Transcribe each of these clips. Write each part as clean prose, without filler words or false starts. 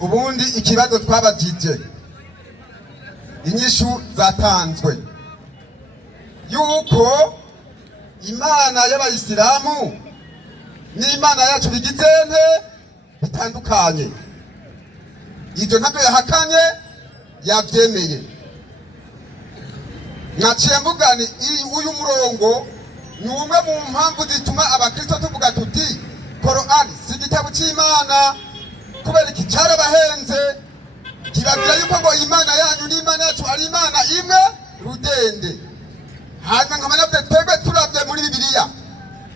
ubundi ikibazo twabajije inyishu zatanzwe yuko imana y'abayisilamu n'imana yacu bigize bitandukanye. Ibyo ntabyo yahakanye, yabyemeye. Naciye mvuga ni uyu murongo ni umwe mu mpamvu zituma abakristo tuvuga tuti Korani si igitabo cy'Imana, kubera iki cyarabahenze kibabwira yuko ngo imana yanyu n'imana yacu ari imana imwe rudende. Hanyuma nk'amanabwe twebwe turabye muri Bibiliya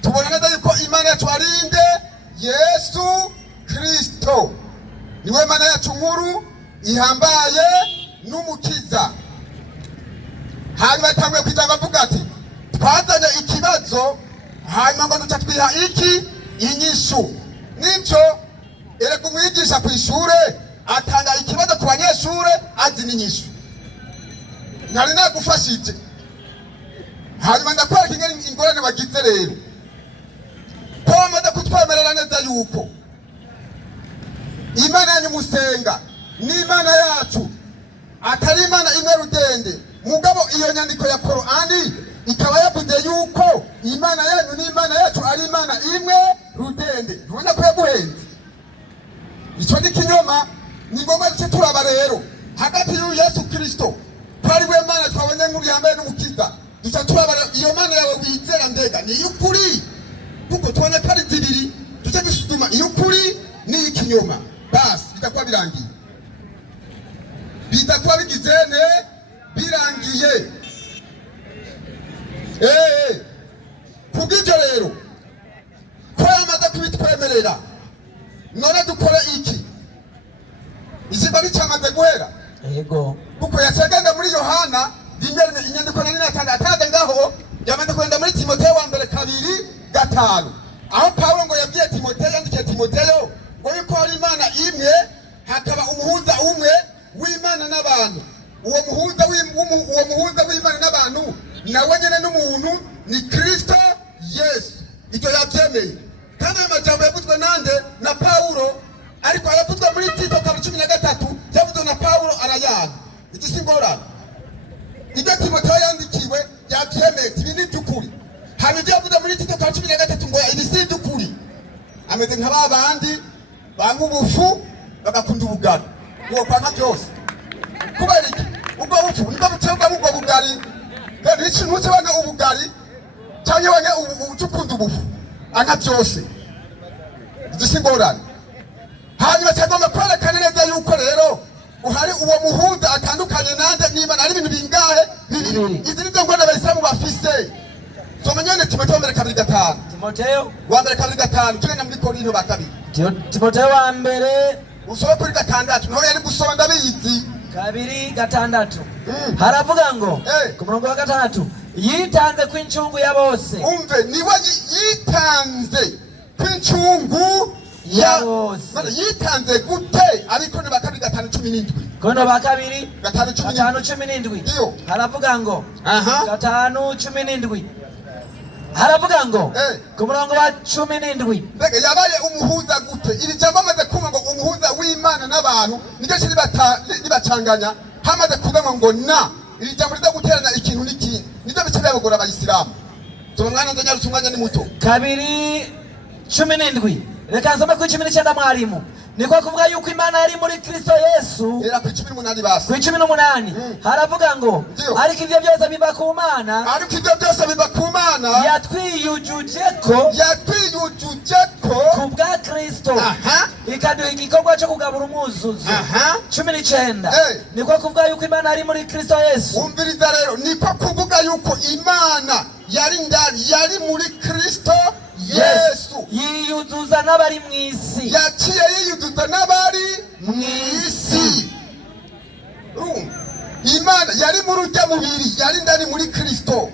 tubona neza yuko imana yacu ari inde? Yesu Kristo niwe mana yacu nkuru ihambaye n'umukiza. Hanyuma tanguye kwijanga avuga ati twazanye ikibazo, hanyuma ngo duca twiha iki inyishu. Nibyo erega umwigisha kw'ishure atanga ikibazo ku banyeshure azi n'inyishu. Nari nagufashije, hanyuma ndakwereka ingorane bagize rero ko bamaze kutwemerera neza yuko imana yanyu musenga n'imana yacu atari imana imwe rudende. Mugabo iyo nyandiko ya Korani ikaba yavuze yuko imana yanyu n'imana yacu ari imana imwe rudende. Ntubona ko yaguhenze? Icyo ni kinyoma. Ni ngombwa duce turaba rero hagati y'uyu Yesu Kristo twari we mana twabonye nkuru yambaye n'umukiza, duca turaba iyo mana yawe wizera mbega ni y'ukuri, kuko tubona ko ari zibiri. Duce dusuzuma iy'ukuri n'iyikinyoma, basi bitakuba birangiye, bitakuba bigizene birangiye. Kubw'ibyo rero ko yamaze kubitwemerera, none dukore iki? Iziba bicamaze guhera, yego, kuko yasegenda muri Yohana rimwe inyandiko nari natanga ngaho yamaze kwenda muri Timoteyo wa mbere 2:5, aho Paulo ngo yabwiye Timoteyo, yandikiye Timoteyo ngo yuko ari imana imwe, hakaba umuhuza umwe w'imana n'abantu. Uwo muhuza w'imana n'abantu nawe nyene n'umuntu ni Kristo Yesu. Icyo yabyemeye, kandi ayo majambo yavuzwe nande? Na Paulo. Ariko yavuzwe muri Tito 13 yavuzwe na Paulo arayaga. Iki si ngorane. Ibyo Timoteyo yandikiwe yabyemeye, ibi ni by'ukuri. Hanyuma ibyo yavuze muri Tito 13 ngo ibi si by'ukuri. Ameze nk'aba bandi banga ubufu bagakunda ubugari, uwo kwanga byose. Kubera iki? Ubwo bufu nibwo bucebwa ubwo bugari. Rero iki ntutse banga ubugari cyangwa wanga ukunda ubufu anga byose. Iki si ngorane. Hanyuma cyagomba kwerekana neza yuko rero uhari uwo muhuza atandukanye nande n'Imana ari ibintu bingahe? Bibiri. Izi nizo ngorane abayisilamu bafise. Somanyane Timoteyo wa mbere 2:5. Timoteyo wa mbere 2:5 tugenda muri Korinto ba 2. Timoteyo wa mbere usoma kuri 6 naho yari gusoma ndabizi 2:6 haravuga ngo ku murongo wa 6 yitanze kw'incungu ya bose. Umve niwe yitanze kw'incungu ya bose. Yitanze gute? Ariko ne ba 2:5:17 kono ba 2:5:17 haravuga ngo 5:17 haravuga ngo ku murongo wa 17 mbega yabaye umuhuza gute? Iri jambo amaze kuma ngo umuhuza w'Imana n'abantu niryo kiri libacanganya, hamaze kuvuga ngo na iri jambo riza guterana ikintu n'ikindi, nibyo bice byabagora abayisilamu. Tuma mwana nzanya rusumwanya ni muto 2:17 reka nsome ku 19 mwarimu. Niko kuvuga yuko Imana yari muri Kristo Yesu. Era ku 18 basi. Ku 18 haravuga ngo ariko ivyo byose biba ku Mana. Ariko ivyo byose biba ku Mana. Yatwiyujujeko ku bwa Kristo. Ikaduha igikorwa cyo kugabura umuzuzu. 19 niko kuvuga yuko Imana yari muri Kristo Yesu. Umviriza rero, niko kuvuga yuko Imana yari muri Kristo Yesu. Yiyuzuza n'abari mw'isi. Yaciye yiyuzuza n'abari mw'isi. Imana yari muri urya mubiri, yari ndani muri Kristo,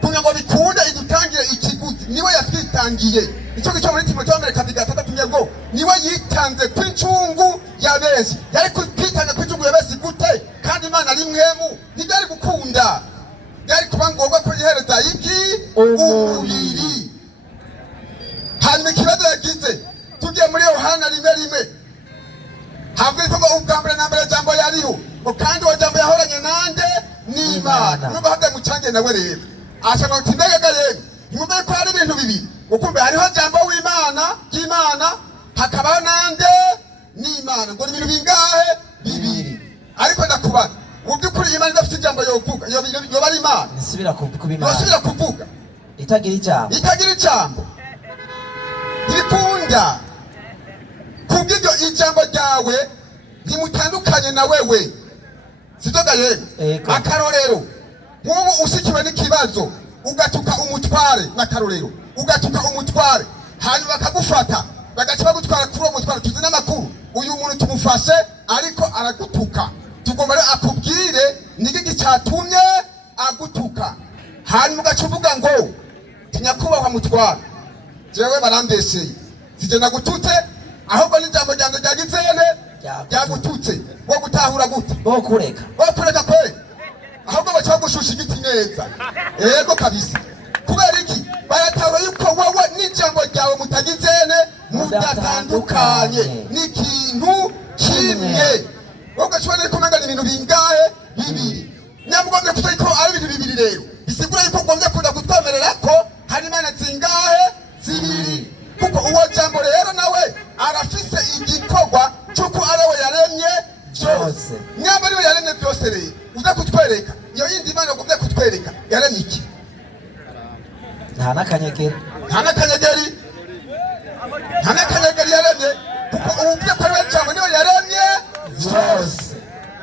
kugira ngo bikunde idutangire ikiguzi. Niwe yatwitangiye. Icyo gice muri Timoteyo wa mbere 2:6 ngo niwe yitanze kw'incungu ya benshi. Yari kwitanga kw'incungu ya benshi gute? Kandi Imana ari mwemu, ntibyari gukunda. Yari kuba ngombwa ko yihereza iki umubiri. Hanyuma ikibazo yagize tugiye muri Yohana 1:1 havuga ko ubwa mbere na mbere jambo yariho ngo kandi uwo jambo yahoranye nande n'Imana nubwo hagaye mu cyange nawe rero ashaka kuti mbega rero ntimube ko hari ibintu bibiri ukumbe hariho jambo w'Imana y'Imana hakabaho nande n'Imana ngo ibintu bingahe bibiri ariko ndakubaza mu by'ukuri Imana idafite ijambo yovuga yoba ari Imana nisubira kubimana yosubira kuvuga itagira ijambo ntibikunda kubw'iryo ijambo ryawe ntimutandukanye na wewe sitoga yego akarorero nk'ubu usikiwe n'ikibazo ugatuka umutware n'akarorero ugatuka umutware hanyuma bakagufata bagaca bagutwara kuri uwo mutware tuzi n'amakuru uyu muntu tumufashe ariko aragutuka tugomba rero akubwire n'igiki cyatumye agutuka hanyuma ugaca uvuga ngo tinyakubahwa mutware jewe barambesheye sije nagututse ahubwo n'ijambo ryanjye ryagizene ryagututse wo gutahura gute wo kureka kwe ahubwo baca bagushusha igiti neza yego kabisa kubera iki baratahura yuko wowe n'ijambo ryawe mutagizene mudatandukanye n'ikintu kimwe ugashobora kumenya ibintu bingahe bibiri nyamugombe kuko ariko ari ibintu bibiri rero bisigura yuko ugombe kuza gutwemerera ko hari Imana zingahe zibiri kuko uwo jambo rero nawe arafise igikorwa cyuko ariwe yaremye byose nyamba ariwe yaremye byose rero uza kutwereka iyo yindi Imana ugombe kutwereka yaremye iki nta n'akanyegeri yaremye kuko ubwe ko ariwe jambo niwe yaremye byose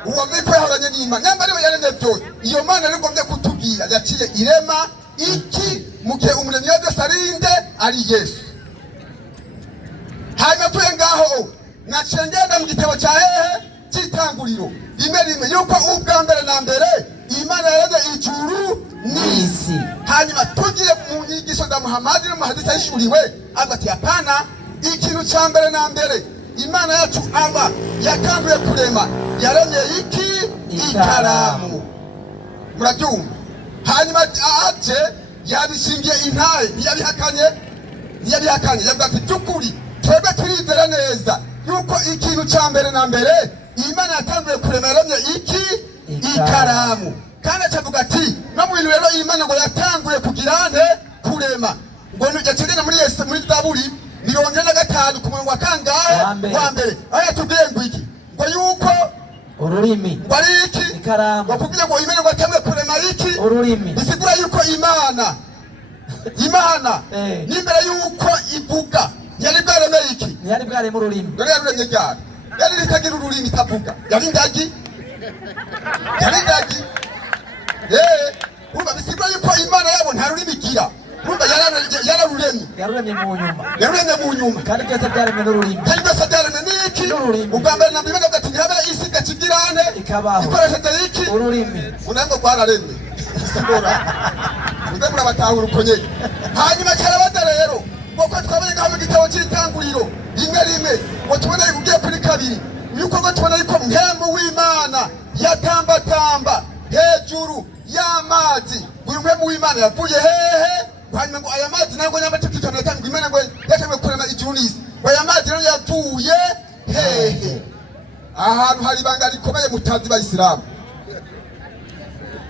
uwo miko yahoranye n'Imana nyamba ariwe yaremye byose iyo Mana rero ugombe kutubwira yaciye irema iki mu gihe umuremyi wa byose arinde ari Yesu hanyuma tuye ngaho naciye ngenda mu gitabo cya hehe cy'Itanguriro rimwe yuko ubwa mbere na mbere Imana yaremye ijuru n'isi hanyuma tugiye mu nyigisho za Muhamadi no mu hadisi yishuriwe ati hapana ikintu cya mbere na mbere Imana yacu aba yatanguye kurema yaremye iki ikaramu murabyumva hanyuma aje yabishingiye intaye ntiyabihakanye yavuga ati by'ukuri twebwe turizera neza yuko ikintu cya mbere na mbere Imana yatanguye kurema yaremye iki ikaramu kandi acavuga ati no mu bintu rero Imana ngo yatanguye kugirane kurema ngo yategena muri Zaburi 45 ku murongo wa kangahe wa mbere aya tubwiye ngo iki ngo yuko ururimi ngo ari iki ikaramu bakubwiye ngo Imana ngo yatanguye kurema iki ururimi bisigura yuko Imana n'imbere yuko ivuga yari bwaremeye iki yari bwaremeye ururimi dore yaruremye ryari yari ritagira ururimi itavuga yari ndagi urumva bisigura yuko Imana yabo nta rurimi igira urumva yararuremye mu nyuma kandi byose byaremwe n'ururimi n'iki ubwa mbere na mbere bavuga ati ntihabe isi gakigirane ikoresheje iki ururimi unango rwararemye muze murabatahura uko nyene hanyuma cyarabaza rero ngo twabonye ngaho mu gitabo cy'Itanguriro rimwe ngo tubone ugiye kuri kabiri yuko ngo tubona yuko mpembu w'Imana yatambatamba hejuru y'amazi uyu mpembu w'Imana yavuye hehe hanyuma ngo aya mazi ntabwo nyamba tukitona yatangiye Imana ngo yatangiye kurema ijuru n'isi ngo aya mazi rero yavuye hehe ahantu hari ibanga rikomeye mutazi bayisilamu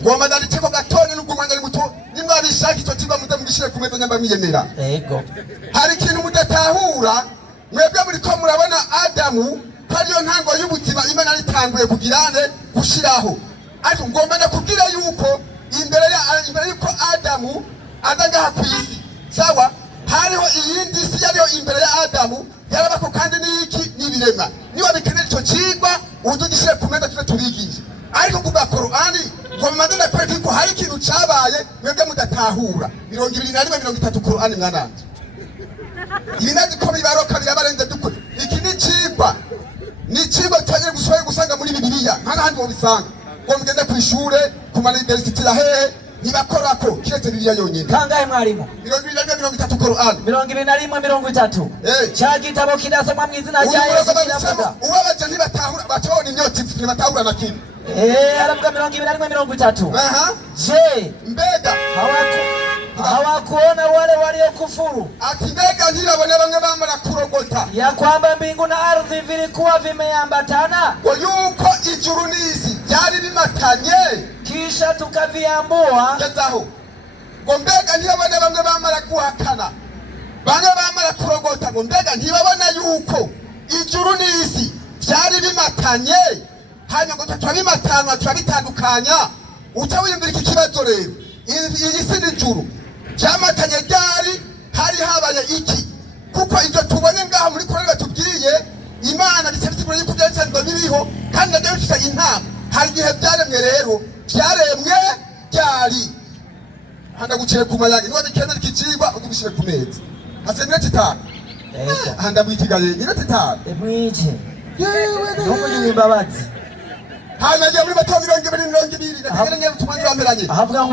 ngoma ndaliteko gatone n'ubwo mwanya ari muto nimwabishaka icyo kiba muze mugishire ku meza nyamba mwiyemera yego hari ikintu mudatahura mwebwe muri ko murabona Adamu kariyo ntango y'ubuzima Imana ritanguye kugirane gushiraho ariko ngomba ndakubwira yuko imbere yuko Adamu adangaha ku isi sawa hariho iyindi si yariho imbere ya Adamu yarabako kandi n'iki n'ibirema niba bikeneye icyo kigwa udugishire ku meza tubigisha ariko kuba Qur'ani ngo madana kwereka ko hari ikintu cyabaye mwebwe mudatahura 21-30 Qur'ani mwananje ibinazi ko bibaroka birabarenze dukuri iki ni cigwa cyangire gushoboye gusanga muri Bibiliya nta handi wo bisanga ngo mugende ku ishure ku university ya hehe nibakorako kiretse Bibiliya yonyine kangahe mwarimu 21-30 Qur'ani 21-30 cya gitabo kidasomwa mu izina rya Yesu kiravuga ubabaje ntibatahura bacabona imyotsi ntibatahura na kimwe aravuga 21-30 je mbega hawakuona wale waliokufuru, ati mbega ntibabone bamwe bamara kurogota, ya kwamba mbingu na ardhi vilikuwa vimeambatana, ngo yuko ijuru n'isi byari bimatanye, kisha tukaviambua. Gezaho ngo mbega ntibabone bamwe bamara guhakana, bamwe bamara kurogota, ngo mbega ntibabona yuko ijuru n'isi byari bimatanye, hanyuma ngo turabimatanya turabitandukanya. Uca wiyumvira iki kibazo rero, iyi si n'ijuru byamatanye ryari, hari habaye iki? Kuko ibyo tubonye ngaha muri Korani batubwiye, Imana bisebisigura yuko byasanzwe biriho kandi nabyo bifite intama. Hari igihe byaremwe rero, byaremwe ryari. Handa guciye ku mayange niba bikenera ikicigwa utubishire ku meza. Hase minota 5. Handa mwitigaye minota 5. Emwije. Yewe nuko nyimbabazi. Hanyuma muri Matayo 20:20 ndateganya nyine tumanyura amberanye. Havuga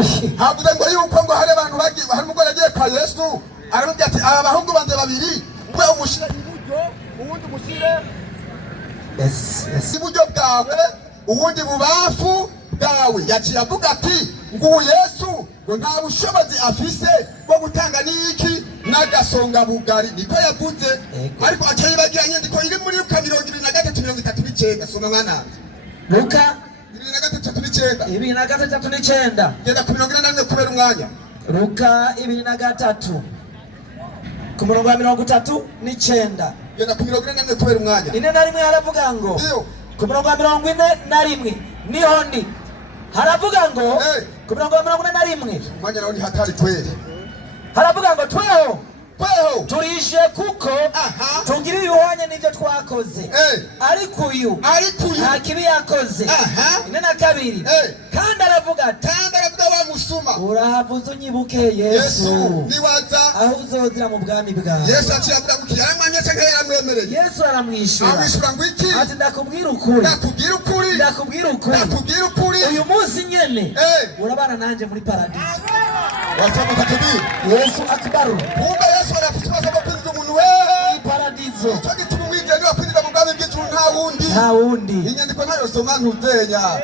ngo yuko ngo hari abantu bagiye, hari umugore agiye kwa Yesu, aramubwira ati aba bahungu banje babiri, we umushire iburyo uwundi umushire iburyo bwawe uwundi bubafu bwawe. Yaciye avuga ati ngo Yesu ngo nta bushobozi afise bwo gutanga n'iki n'agasonga bugari, niko yavuze. Ariko acaye bagiranye ndiko iri muri Luka 23:39. Soma mwana Luka 23:39 genda ku 24 kubera umwanya. Luka 23 ku murongo wa 39 genda ku 24 kubera umwanya. Ine na rimwe haravuga ngo ku murongo wa 41 niho ndi haravuga ngo ku murongo wa 41 umwanya nawo ni hatari kweli. Haravuga ngo tweho turishe kuko tungira ibihwanye n'ibyo twakoze, ariko uyu nta kibi yakoze. Ine na kabiri kandi aravuga wa musuma, urahavuze unyibuke Yesu niwaza aho uzozira mu bwami bwawe. Yesu aciyavuga ngo yaramwanye cyangwa yaramwemereye. Yesu aramwishura ngo iki? Ati ndakubwira ukuri uyu munsi nyene urabana nanje muri paradiso. Wasema takbir. Yesu akbaru. Kumbe Yesu anafutwa sababu kwa umuntu we paradiso. Twagi tumumwije ni wakwinjira mu bwami bw'ijuru nta wundi. Inyandiko nayo soma ntuzenya.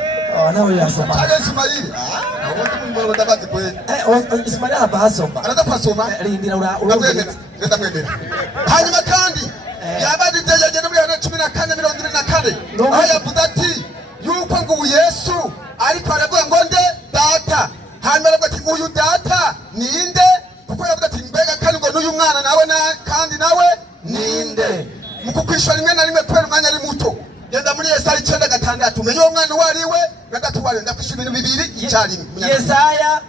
Nawe yasoma. Cyane Ismaili. Ubundi mu mboro ndabazi kwe. Ismaili abasoma. Aradapasoma. Rindira ndamwemera. Hanyuma kandi yabadije yagenda muri 14:24. Aho yavuze ati yuko ngo Yesu ariko aravuga ngo nde data. Hanyuma aravuga ati uyu data ninde? Kuko yavuga ati mbega kandi ngo n'uyu mwana nawe kandi nawe ninde? Mukukwishura rimwe na rimwe kubera umwanya ari muto. Genda muri Yesaya 9:6 umenye uwo mwana wari we na gatatu wari ndakwishura ibintu bibiri icyarimwe. Yesaya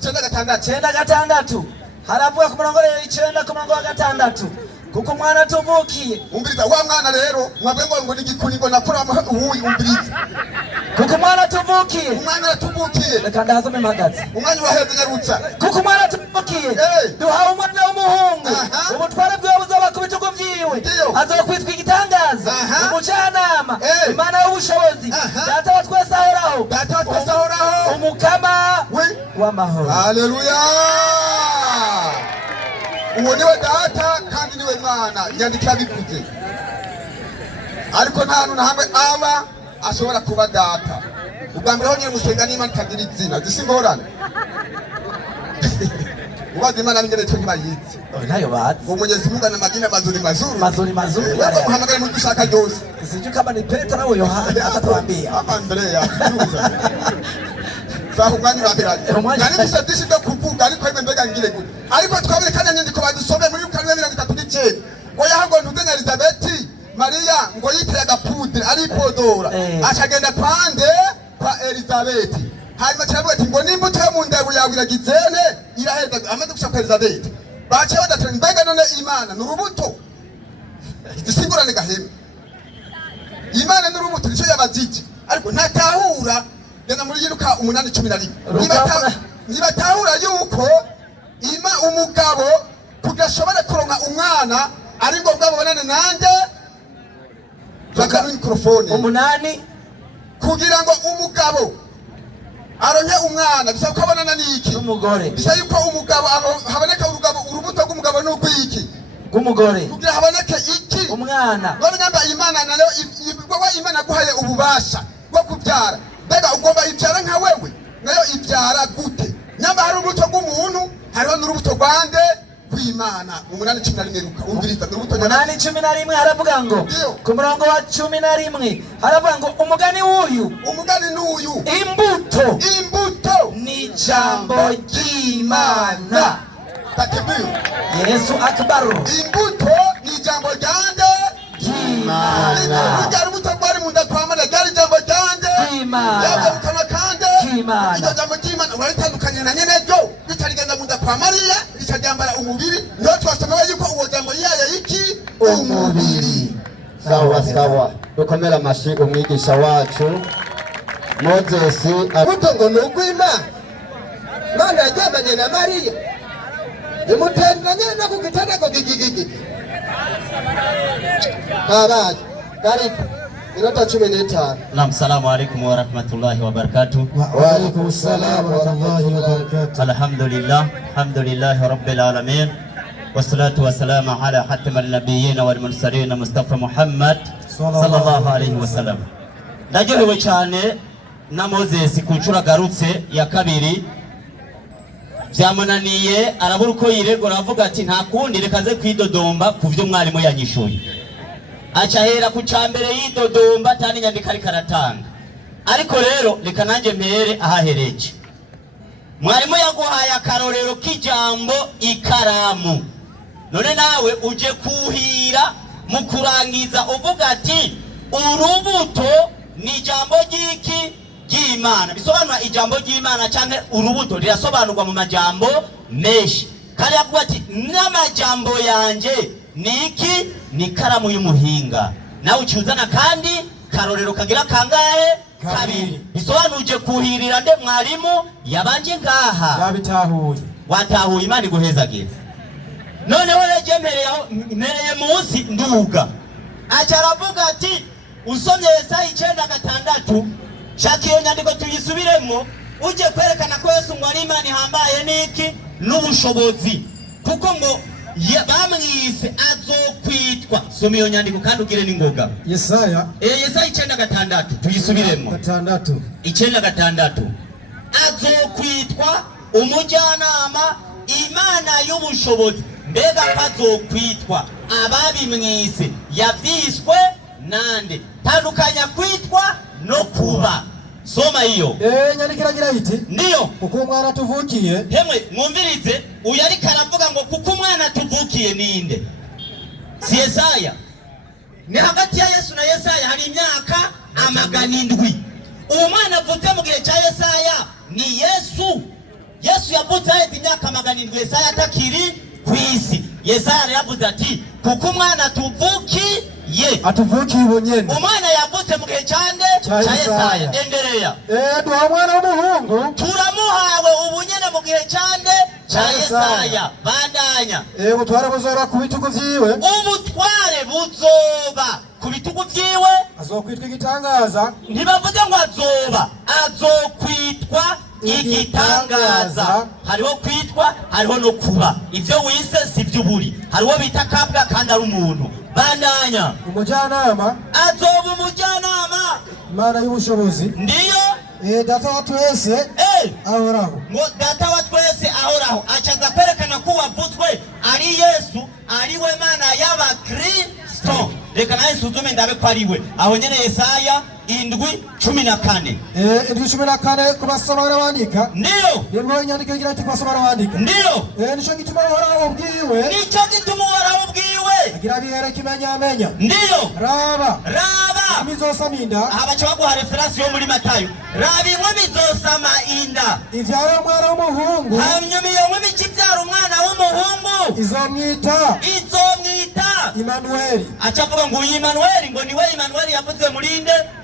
9:6 haravuga ku murongo wa 9 ku murongo wa 6 kuko umwana tuvukiye. Umbiriza wa mwana rero mwabwe ngo ni gikuni ngo nakora uwuyi umbiriza. Kuko umwana tuvukiye. Umwana tuvukiye. Reka ndazome mpagaze. Umwana waheze nyarutsa. Kuko umwana tuvukiye. Duhawe umwana w'umuhungu. Ubutware bwe buzoba ku bitugu vyiwe. Azokwitwa igitangaza. Umucanama. Imana y'ubushobozi. Data wa twese ahoraho. Umukama w'amahoro. Haleluya. Uwo niwe data kandi niwe mwana. Nyandika bivuze. Ariko nta hantu na hamwe aba ashobora kuba data. Ubwa mbere ho nyine musenga n'Imana itagira izina zisingorana. Ubaza Imana bingene cyo ntibayizi. Nayo bazi. Umunyezi Mungu na majina mazuri. Wewe Muhamagara mu gushaka byose. Sije kama ni Petro au Yohana atatuambia. Andrea. Saho mwanya wabiranye. Nani musadisi ndo kuvuga ariko mbega ngire gute. Ariko twaberekana nyandiko badusome muri Luka 23:9. Ngo yahango ntuze Elizabeth Maria ngo yiteye agapudre aripodora. Ashagenda pande kwa Elizabeth. Hanyuma cyaravuga ati ngo nimbuto yo mu ndabu yawe iragizene iraheza amaze gushaka Elizabeth. Bacha badatira mbega none Imana n'urubuto. Isingurane gahema. Imana n'urubuto nicyo yabaziki. Ariko ntatahura genda muri Luka 8:11. Nibatahura yuko umugabo kugashobora kuronka umwana ari ngombwa babonane nande baka mikrofone 8 kugira ngo umugabo aronke umwana bisaba ko abonana n'iki umugore. Bisaba yuko umugabo haboneka urubuto rw'umugabo n'urw'iki rw'umugore kugira haboneke iki umwana. None nyamba Imana nayo ibwo Imana guhaye ububasha bwo kubyara. Mbega ugomba ibyara nka wewe nayo ibyara gute? Nyamba hari urubuto rw'umuntu hariho n'urubuto rwande rw'Imana. 8:11 Luka, umviriza urubuto 8:11 haravuga ngo ku murongo wa 11 haravuga ngo umugani n'uyu imbuto ni ijambo ry'Imana. Yesu akbar. Imbuto ni ijambo ryande ry'Imana. Ujya urubuto rwari mu nda kwa Mariya ryari ijambo ryande ry'Imana. Yaje mu kanwa kande ry'Imana. Iryo jambo ry'Imana waritandukanye na nyene ryo bitarigenda mu nda kwa Mariya rikajambara umubiri. Niho twasomewe yuko uwo jambo yaya iki umubiri. Sawa dukomera amashi umwigisha wacu Moses. Abuto ngo n'ugw'Imana Imana yajyamanye na Mariya imutendanye no ku gitanda ko gigigigi kabaje karibu inota 15. Naam, salamu alaykum wa rahmatullahi wa barakatuh. Wa alaykum assalam wa rahmatullahi wa barakatuh. Alhamdulillahi rabbil alamin. Wassalatu wassalamu ala hatimil nabiyyin wal mursalin Mustafa Muhammad sallallahu alayhi wa sallam. Ndajerewe cyane na Moses kuncura garutse ya kabiri. Byamunaniye arabura uko yiregura avuga ati nta kundi rekaze kwidodomba kuvyo mwarimu yanyishuye. Acahera ku cambere yidodomba tani nyandika rikaratanga. Ariko rero reka nanjye mpere ahahereje. Mwarimu yaguhaye akarorero k'ijambo ikaramu. None nawe uje kuhira mu kurangiza uvuga ati urubuto ni ijambo ry'iki ry'Imana. Bisobanura ijambo ry'Imana canke urubuto rirasobanurwa mu majambo menshi. Kari yavuga ati n'amajambo yanje niki ni karamu y'umuhinga. Nawe ucuzana kandi karorero kagira kangahe kabiri. Bisobanuje kuhirira nde mwarimu yabanje ngaha Yabitahuye. Watahuye Imana iguhezagire. None weje mpereye munsi nduga. Acaravuga ati usomye Yesaya 9:6 shaka iyo nyandiko tuyisubiremo uje kwerekana ko Yesu ngo ari Imana ihambaye niki n'ubushobozi. Kuko ngo bamwise azokwitwa. Soma iyo nyandiko kandi ugire n'ingoga. Yesaya 9:6 tuyisubiremo. 9:6 azokwitwa umujyanama Imana y'ubushobozi. Mbega azokwitwa ababimwise yavyiswe nande? Tandukanya kwitwa no kuba. Soma hiyo. Nyandikiragira iti ndiyo kuko umwana tuvukiye. Hemwe mwumvirize uyu ariko aravuga ngo kuko umwana tuvukiye ninde? Si Yesaya. Ni hagati ya Yesu na Yesaya hari imyaka 700. Uwo mwana avutse mu gihe cya Yesaya ni Yesu. Yesu yavutse ahetse imyaka 700 Yesaya atakiri kwisi. Yesaya yavuze ati kuko umwana tuvukiye atuvukiye ubonyene. Umwana yavutse mu gihe cyande cya Yesaya. Endelea. Duha umwana w'umuhungu turamuhawe ubunyene mu gihe cyande cya Yesaya. Bandanya. Ubutware buzoba ku bitugu vyiwe. Ubutware buzoba ku bitugu vyiwe. Azokwitwa igitangaza. Ntibavuze ngo azoba, azokwitwa igitangaza. Hariho kwitwa, hariho no kuba. Ivyo wise si vy'uburi. Hariho bita kabwa kandi ari umuntu. Bandanya. Umujyanama. Azoba umujyanama Imana y'ubushobozi. Ndiyo. Data wa twese ahoraho. Ngo data wa twese ahoraho. Acaza kwerekana ko wavutswe ari Yesu, ari we Mana y'Abakristo. Reka nawe suzume ndabe ko ari we. Aho nyene Yesaya 7:14. 7:14 kubasoma n'abandika. Ndiyo. Yego inyandiko igira ati kubasoma n'abandika. Ndiyo. Nico gituma ahoraho ubwiwe. Nico gituma ahoraho ubwiwe. Agira bihere kimenya. Ndiyo. Raba. Imizosama inda. Aha baca baguha referansi yo muri Matayo. Raba inkumi izosama inda. Ivyara umwana w'umuhungu. Hanyuma iyo nkumi ikivyara umwana w'umuhungu. Izomwita Immanueli. Acavuga ngo uyu Immanueli ngo niwe Immanueli yavuze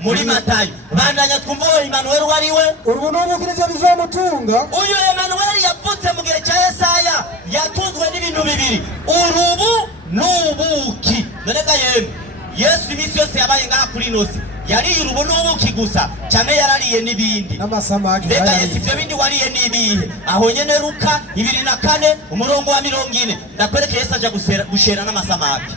muri Matayo. Bandanya twumva uwo Immanueli wari we. Urubu n'ubukirije bizomutunga. Uyu Immanueli yavutse mu gihe cya Yesaya yatunzwe n'ibintu bibiri. Urubu n'ubuki. Nonega yemwe Yesu imisi yose yabaye ngaha kuri inosi yariye urubu n'ubuki gusa cyane yarariye n'ibindi n'amasamaki. Mbega Yesu ibyo bindi wariye n'ibihe? Aho nyene Luka 2:4 umurongo wa 40 ndakwereka Yesu aja gushera n'amasamaki.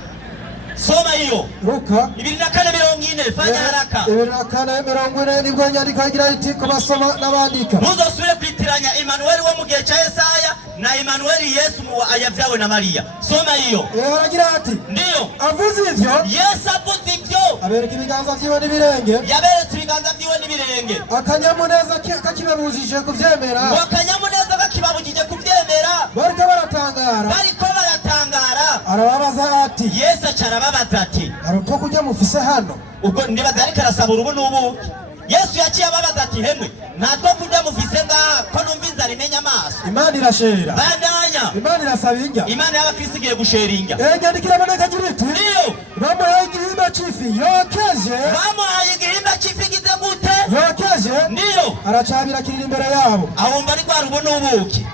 Soma hiyo. Luka 24:40 fanya haraka. 24:40 nibwo nyandiko igira iti kubasoma n'abandika. Muzosubire kwitiranya Emmanuel wo mu gihe cya Yesaya na Emmanuel Yesu ayavyawe na Maria. Soma hiyo. Aragira ati ndiyo avuze ivyo Yesu avuze ivyo abereka ibiganza vyiwe n'ibirenge yaberetse ibiganza vyiwe n'ibirenge akanyamuneza kakibabujije kuvyemera ngo akanyamuneza kakibabujije kuvyemera bariko baratangara arababaza ati Yesu acarababaza ati arutwo kujya mufise hano ubwo ndibaza ariko arasaba urubu n'ubu Yesu yaciye ababaza ati hemwe natwo kujya mufise ngaha ko numva inzara imenya amaso Imana irashera bandanya Imana irasabinga Imana y'abakristo igiye gusheringa nyandikira aboneka gira iti ndiyo bamuhaye igihimba c'ifi yokeje gize gute yokeje ndiyo aracabira kirira imbere yabo ahumva ari kwa rubu n'ubuki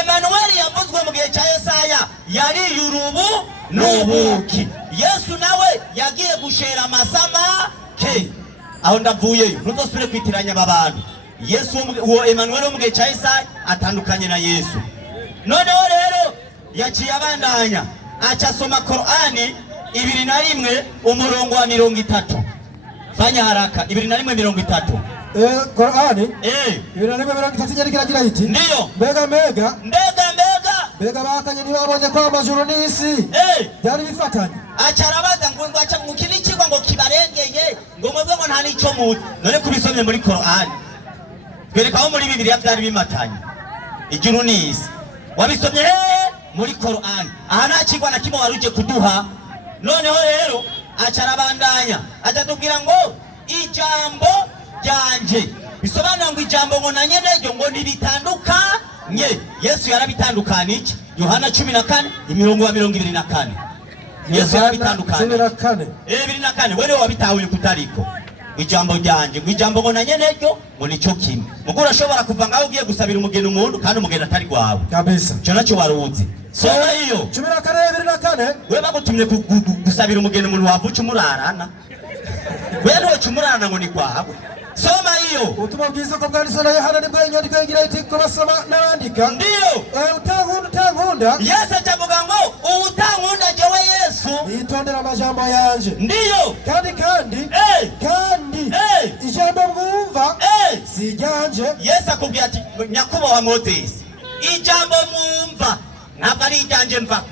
Emmanuel yavuzwe mu gihe cya Yesaya yariye urubu n'ubuki Yesu nawe yagiye gushera amasama ke aho ndavuyeyo ntuzosubire kwitiranya abantu Yesu uwo Emmanuel wo mu gihe cya Yesaya atandukanye na Yesu noneho rero yaciye abandanya acasoma Korani 21 umurongo wa 30 fanya haraka 21:30 Korani 21:30 nyandikira gira iti ndiyo mbega bakanye ntibabonye ko amajuru n'isi byari bifatanye acarabaza ngo aca mu kinikigwa ngo kibarengeye ngo mwebwe ngo nta n'icyo muzi none kubisomye muri Korani twereka aho muri Bibiliya byari bimatanye ijuru n'isi wabisomye muri Korani aha nta kigwa na kimwe waruje kuduha noneho rero acarabandanya atatubwira ngo ijambo ryanje bisobanura ngo ijambo ngo nanye neryo ngo nibitandukanye Yesu yarabitandukanije Yohana 14:24 Yesu yarabitandukanye 24 wewe wabitahuye kutariko ijambo ryanje ngo ijambo ngo nanye neryo ngo nico kimwe mugo urashobora kuva ngaho ugiye gusabira umugeni umuntu kandi umugeni atari gwawe kabisa cyo nacyo waruzi soma hiyo 14:24 wewe bagutumye gusabira umugeni umuntu wavuca umurarana wewe nto cumurarana ngo ni gwawe soma hiyo ubutumwa bwiza ko bwanditswe na Yohana nibwo inyandiko igira iti kubasoma n'abandika ndiyo utankunda Yesu acavuga ngo utankunda jewe Yesu nitondera amajambo yanje ndiyo kandi ijambo mwumva si ryanje Yesu akubwira ati nyakubahwa Moses ijambo mwumva ntabwo ari iryanje mvako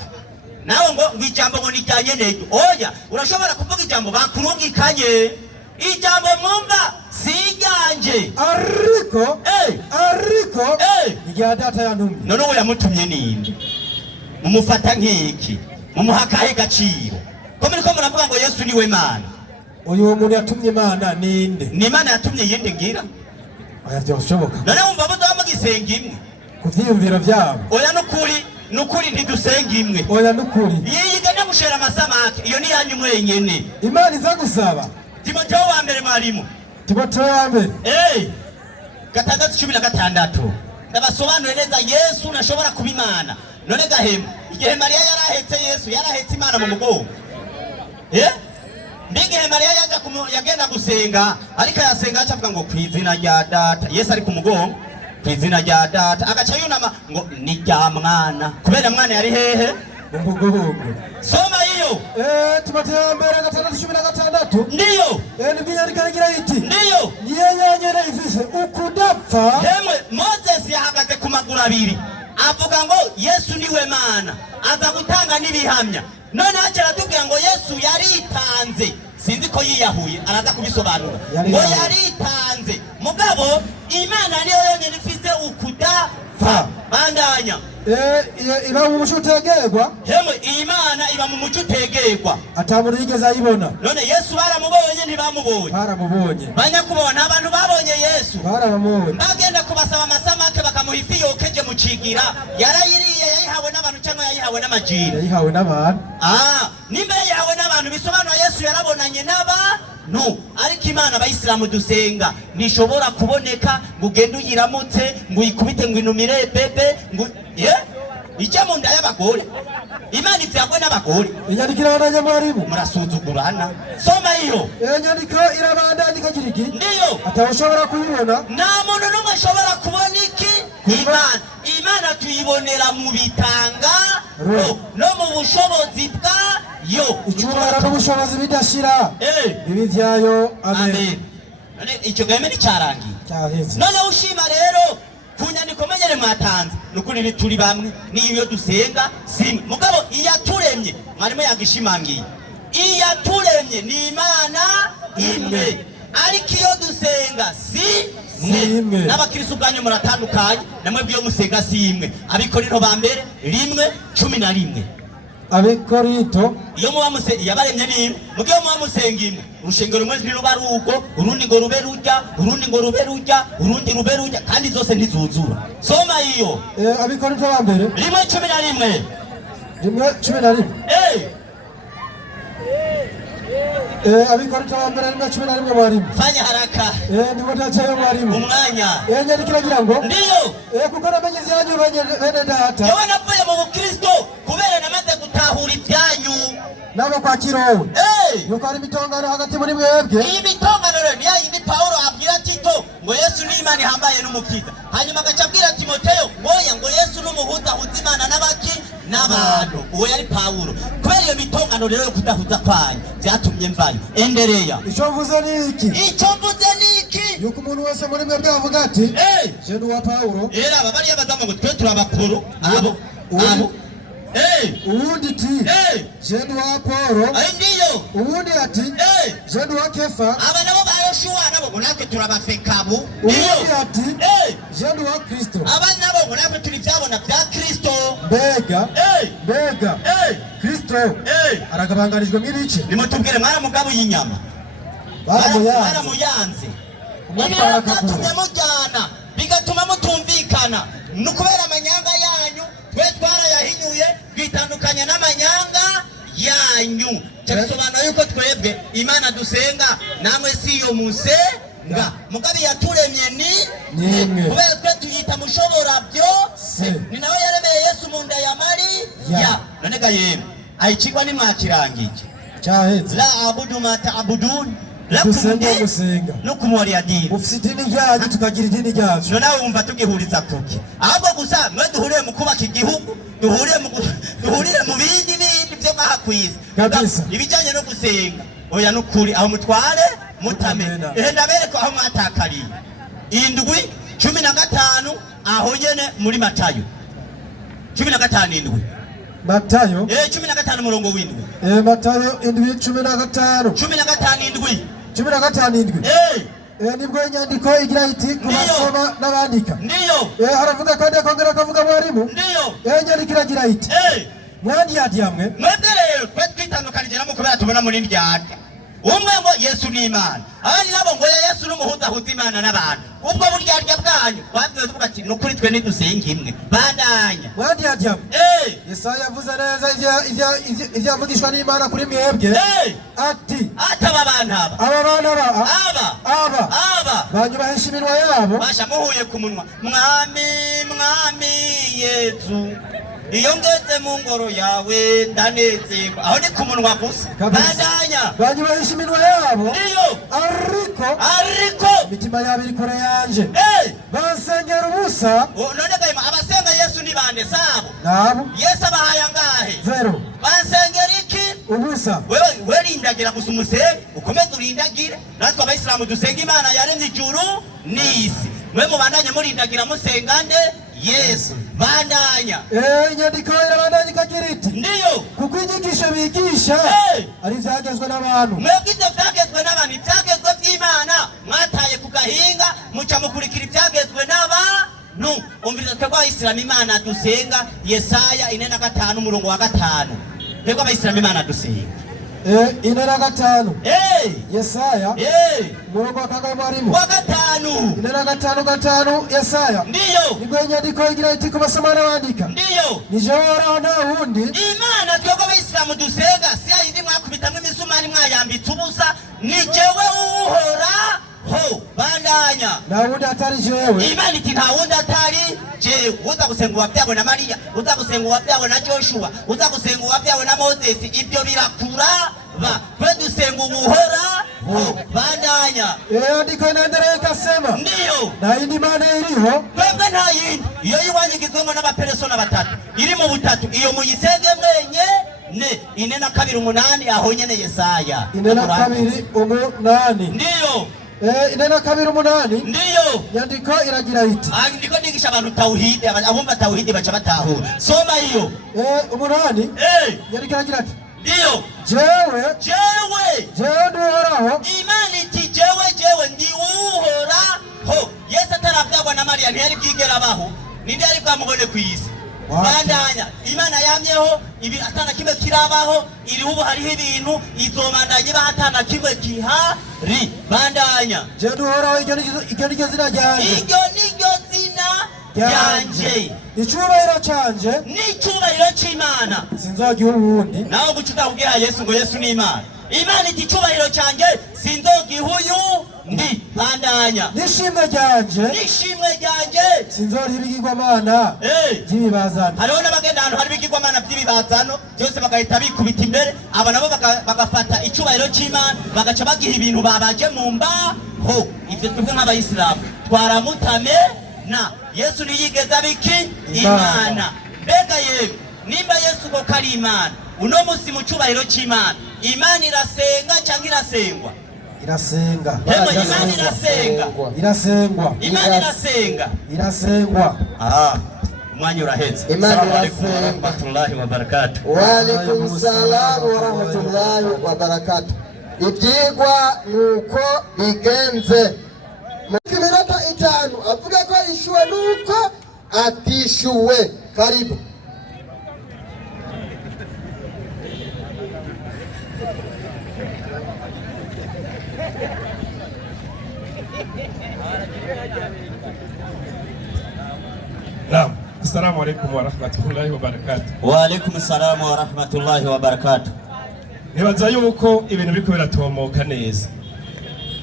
nawe ngo ijambo ngo nijyanye neryo oya urashobora kuvuga ijambo bakurungikanye ijambo mwumva si ryanje ariko irya data yantumye none uwo yamutumye ninde mumufata nk'iki mumuhakahe gaciro ko muri ko muravuga ngo Yesu niwe Mana uyu muntu yatumye Imana ninde ni Imana yatumye yende ngira oya byoshoboka none wumva buza bamugisenga imwe kuvyiyumviro vyabo oya nukuri ntidusenga imwe oya nukuri yiyigana gushera amasamake iyo ni yanyu mwenyene Imana iza gusaba Timoteyo wa mbere mwarimu Timoteyo wa mbere 6:16 ndabasobanure neza Yesu nashobora kuba Imana none gahema igihe Mariya yarahetse Yesu yarahetse Imana mu mugongo ndigihe Mariya yagenda gusenga ariko yasenga acavuga ngo kwizina rya data Yesu ari ku mugongo kwizina rya data agaca yunama ngo ni rya mwana kubera mwana yari hehe mu mugongo soma hiyo Timoteyo wa mbere 6:16 ndiyo nibwo inyandiko igira iti ndiyo nyene ifise ukudapfa hemwe Moses yahagaze ku maguru abiri avuga ngo Yesu niwe Mana aza gutanga n'ibihamya none acara tubwira ngo Yesu yaritanze sinzi ko yiyahuye araza kubisobanura ngo yaritanze mugabo Imana niyo yonyene ifise ukudapfa bandanya iba mu muco utegerwa hemwe Imana iba mu muco utegerwa atamuntu yigeze ayibona none Yesu baramubonye ntibamubonye baramubonye banyakubona abantu babonye Yesu baramubonye bagenda kubasaba amasamake bakamuha ifi yokeje mu cigira yarayiriye yayihawe n'abantu cyangwa yayihawe n'amajiri yayihawe n'abantu nimba yayihawe n'abantu bisobanura Yesu yarabonanye n'abantu ariko Imana abayisilamu dusenga ntishobora kuboneka ngo ugende uyiramutse ngo uyikubite ngo inumire bebe ngo ijya mu nda y'abagore Imana ivyagwe n'abagore inyandikira abandanya mwarimu murasuzugurana soma hiyo inyandiko irabandanya ikagira iki ndiyo atawushobora kuyibona nta muntu n'umwe ashobora kubona iki Imana tuyibonera mu bitanga no mu bushobozi bwa yo icyubahiro n'ubushobozi bidashira ibi vyayo amen. Icyo game ni cyarangiye cyaheze. None ushima rero kunyandiko menyere mwatanze nukuri ni turi bamwe niyo dusenga simwe mugabo iyaturemye mwarimo yagishimangiye iyaturemye ni Imana imwe ariko iyo dusenga simwe n'abakristo bwanyu muratandukanye namwe byo musenga simwe abikorino ba mbere 1:11 Abikorito iyo muba musenga yabaremye nimwe mugiye muba musenga imwe urushengero rumwe ruba rugo urundi ngo rube rujya urundi ngo rube rujya urundi rube rujya kandi zose ntizuzura soma iyo Abikorito ba mbere 1:11 1:11 Abikorito ba mbere 1:11 mwarimu fanya haraka ndimo ndacayo mwarimu umwanya nyandikira ngo ndiyo kuko namenye ibyanyu bene data yewe navuye mu Bukristo kubera namaze gutahura ibyanyu nabo kwa kirowe yuko ari mitongano hagati muri mwebwe. Iyi mitongano rero niyo yindi Paulo abwira Tito ngo Yesu ni Imana ihambaye n'umukiza hanyuma agacabwira Timoteyo ngo Yesu n'umuhuza huza Imana n'abaki n'abantu uwo yari Paulo kubera iyo mitongano rero yo kudahuza kwanyu byatumye mvayo endereya icyo mvuze ni iki yuko umuntu wese muri mwebwe avuga ati je ndi wa Paulo aba bari abadamu ngo twe turabakuru abo uwundi ti je ndi wa Paulo ndiyo uwundi ati je ndi wa Kefa aba nabo ba Yoshua nabo ngo natwe turabafekabu uwundi ati je ndi wa Kristo aba nabo ngo natwe turi byabona bya Kristo mbega Kristo aragabangarijwe n'ibice nimutubwire mwana mugabo y'inyama baramuyanze byatumye mujyana bigatuma mutumvikana nukubera amanyanga yanyu twe twarayahinyuye twitandukanya n'amanyanga yanyu cyabisobanura yuko twebwe Imana dusenga namwe si yo musenga mugabe yaturemye ni kubera twe tuyita mushobora byose ni nawe yaremeye Yesu mu nda ya Mariya none ga yemwe ayicigwa ni mwakirangije cyaheze la abudu ma ta'budun gusenga no kumwariya dini ufite idini ryanyu tukagira idini ryacu no nawe wumva tugihuriza kuki ahubwo gusa mwe duhuriye mu kubaka igihugu duhurire mu bindi byo mwahakwiza kabisa ibijyanye no gusenga oya nukuri aho mutware mutamena ndabereko aho mwatakariye 7:15 aho nyene muri Matayo 15:7 Matayo 15 murongo w'indwi Matayo 15:15 15:7 nibwo inyandiko igira iti kubasoma n'abandika ndiyo haravuga kandi akongera akavuga mwarimu ndiyo inyandiko iragira iti mwandi yadiyamwe mwebwe rero twe twitandukanije namo kubera tubona muri ndyarya umwe ngo Yesu ni Imana abandi nabo ngo Yesu n'umuhuza huza Imana n'abantu ubwo buryarya bwanyu babwiwe tuvuga ati nukuri twe nidusenga imwe bandanya mwandi yadiyamwe Yesaya yavuze neza ivyo avugishwa n'Imana kuri mwebwe ati ataba abantu aba banyu bahisha iminwa yabo basha muhuye ku munwa mwami Yesu iyo ngeze mu ngoro yawe ndanezerwa aho ni ku munwa gusa bandanya banyu bahisha iminwa yabo ndiyo ariko imitima yabo iri kure yanje bansengera ubusa none gahima abasenga Yesu ni bande sabo nabo Yesu abahaye angahe 0 bansengera iki ubusa wewe rindagira gusa umusenge ukomeze urindagire natwe abayisilamu dusenga Imana yaremye ijuru n'isi mwe mubandanye murindagira musengande Yesu bandanya inyandiko irabandanya ikagira iti ndiyo kuko inyigisho bigisha ari ivyagezwe n'abantu mwebwe ivyo vyagezwe n'abantu ivyagezwe vy'Imana mwataye ku gahinga muca mukurikira ivyagezwe n'abantu umviriza twebwe abayisilamu Imana dusenga Yesaya 4:5 umurongo wa 5 twebwe abayisilamu Imana dusenga 4:5 Yesaya umurongo wa kangahe mwarimu wa 5 4:5 Yesaya ndiyo nibwo inyandiko igira iti kubasoma n'abandika ndiyo ni jewe Uhoraho nta wundi Imana twebwe abayisilamu dusenga si yayindi mwakubitamwo imisumari mwayambitse ubusa ni jewe Uhoraho bandanya nta wundi atari jewe Imana iti nta wundi atari jewe uza gusenga uwavyawe na Mariya uza gusenga uwavyawe na Joshua uza gusenga uwavyawe na Moses ibyo birakuraba twe dusenga Uhoraho bandanya andiko inaendelea ikasema ndiyo nta yindi Mana iriho twebwe nta yindi iyo yiwanyigizwemo n'abaperesona batatu iri mu butatu iyo muyisenge ne ine na kabiri umunani aho nyene Yesaya ine na kabiri umunani ndiyo ine na kabiri umunani ndiyo nyandiko iragira iti ndiko ndigisha abantu tauhidi abumva tauhidi baca batahura soma hiyo umunani nyandiko iragira ati ndiyo jewe nduhoraho imana iti jewe ndi uhoraho Yesu ataravyagwa na Mariya ntiyari bwigera abaho ninde yari bwamubone kw'isi bandanya imana yamyeho ibi atana kimwe kirabaho iri ubu hariho ibintu izomandanye bahatana kimwe kihari bandanya je nduhoraho iryo niryo zina ryanje iryo niryo zina ryanje icubahiro canje n'icubahiro c'Imana sinzogiha uwundi nawe gucuta kubwira Yesu ngo Yesu ni Imana Imana iti icubahiro canje sinzogiha uyu ndi bandanya n'ishimwe ryanje sinzoriha ibigirwamana vy'ibibazano hariho n'abagenda ahantu hari ibigirwamana vy'ibibazano byose bagahita bikubita imbere aba nabo bagafata icubahiro c'Imana bagaca bagiha ibintu babaje mu mbaho ivyo twebwe nk'abayisilamu twaramutame na Yesu niyigeze abiki Imana mbega yewe nimba Yesu ko kari Imana uno musi mu cubahiro c'Imana Imana irasenga cyangwa irasengwa irasenga Imana irasenga Imana irasengwa umwanya uraheze Imana irasenga warahmatullahi wabarakatuh wa alaikum salam warahmatullahi wabarakatuh ibyigwa nuko bigenze mu minota 5 avuga ko ishuwe nuko atishuwe karibu Naam, assalamu alaikum wa rahmatullahi wa barakatuh. Wa alaikum assalam wa rahmatullahi wa barakatuh. Nibaza yuko ibintu biriko biratomoka neza.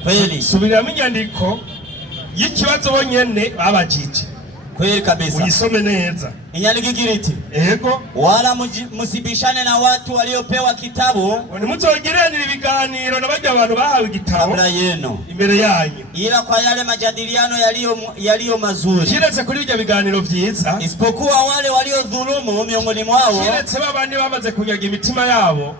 Kweli. Subiramo inyandiko y'ikibazo bonyene babajije. Kweli kabisa. Uyisome neza. Inyandiko igira iti Ego. Wala musibishane na watu waliopewa kitabu. Nimuzogiranira ibiganiro n'abajya abantu bahawe igitabo. Kabla yenu. Imbere yanyu. Ila kwa yale majadiliano yaliyo mazuri. Kiretse kuri ibyo biganiro vyiza. Isipokuwa wale waliodhulumu miongoni mwao. Kiretse babandi bamaze kunyaga imitima yabo.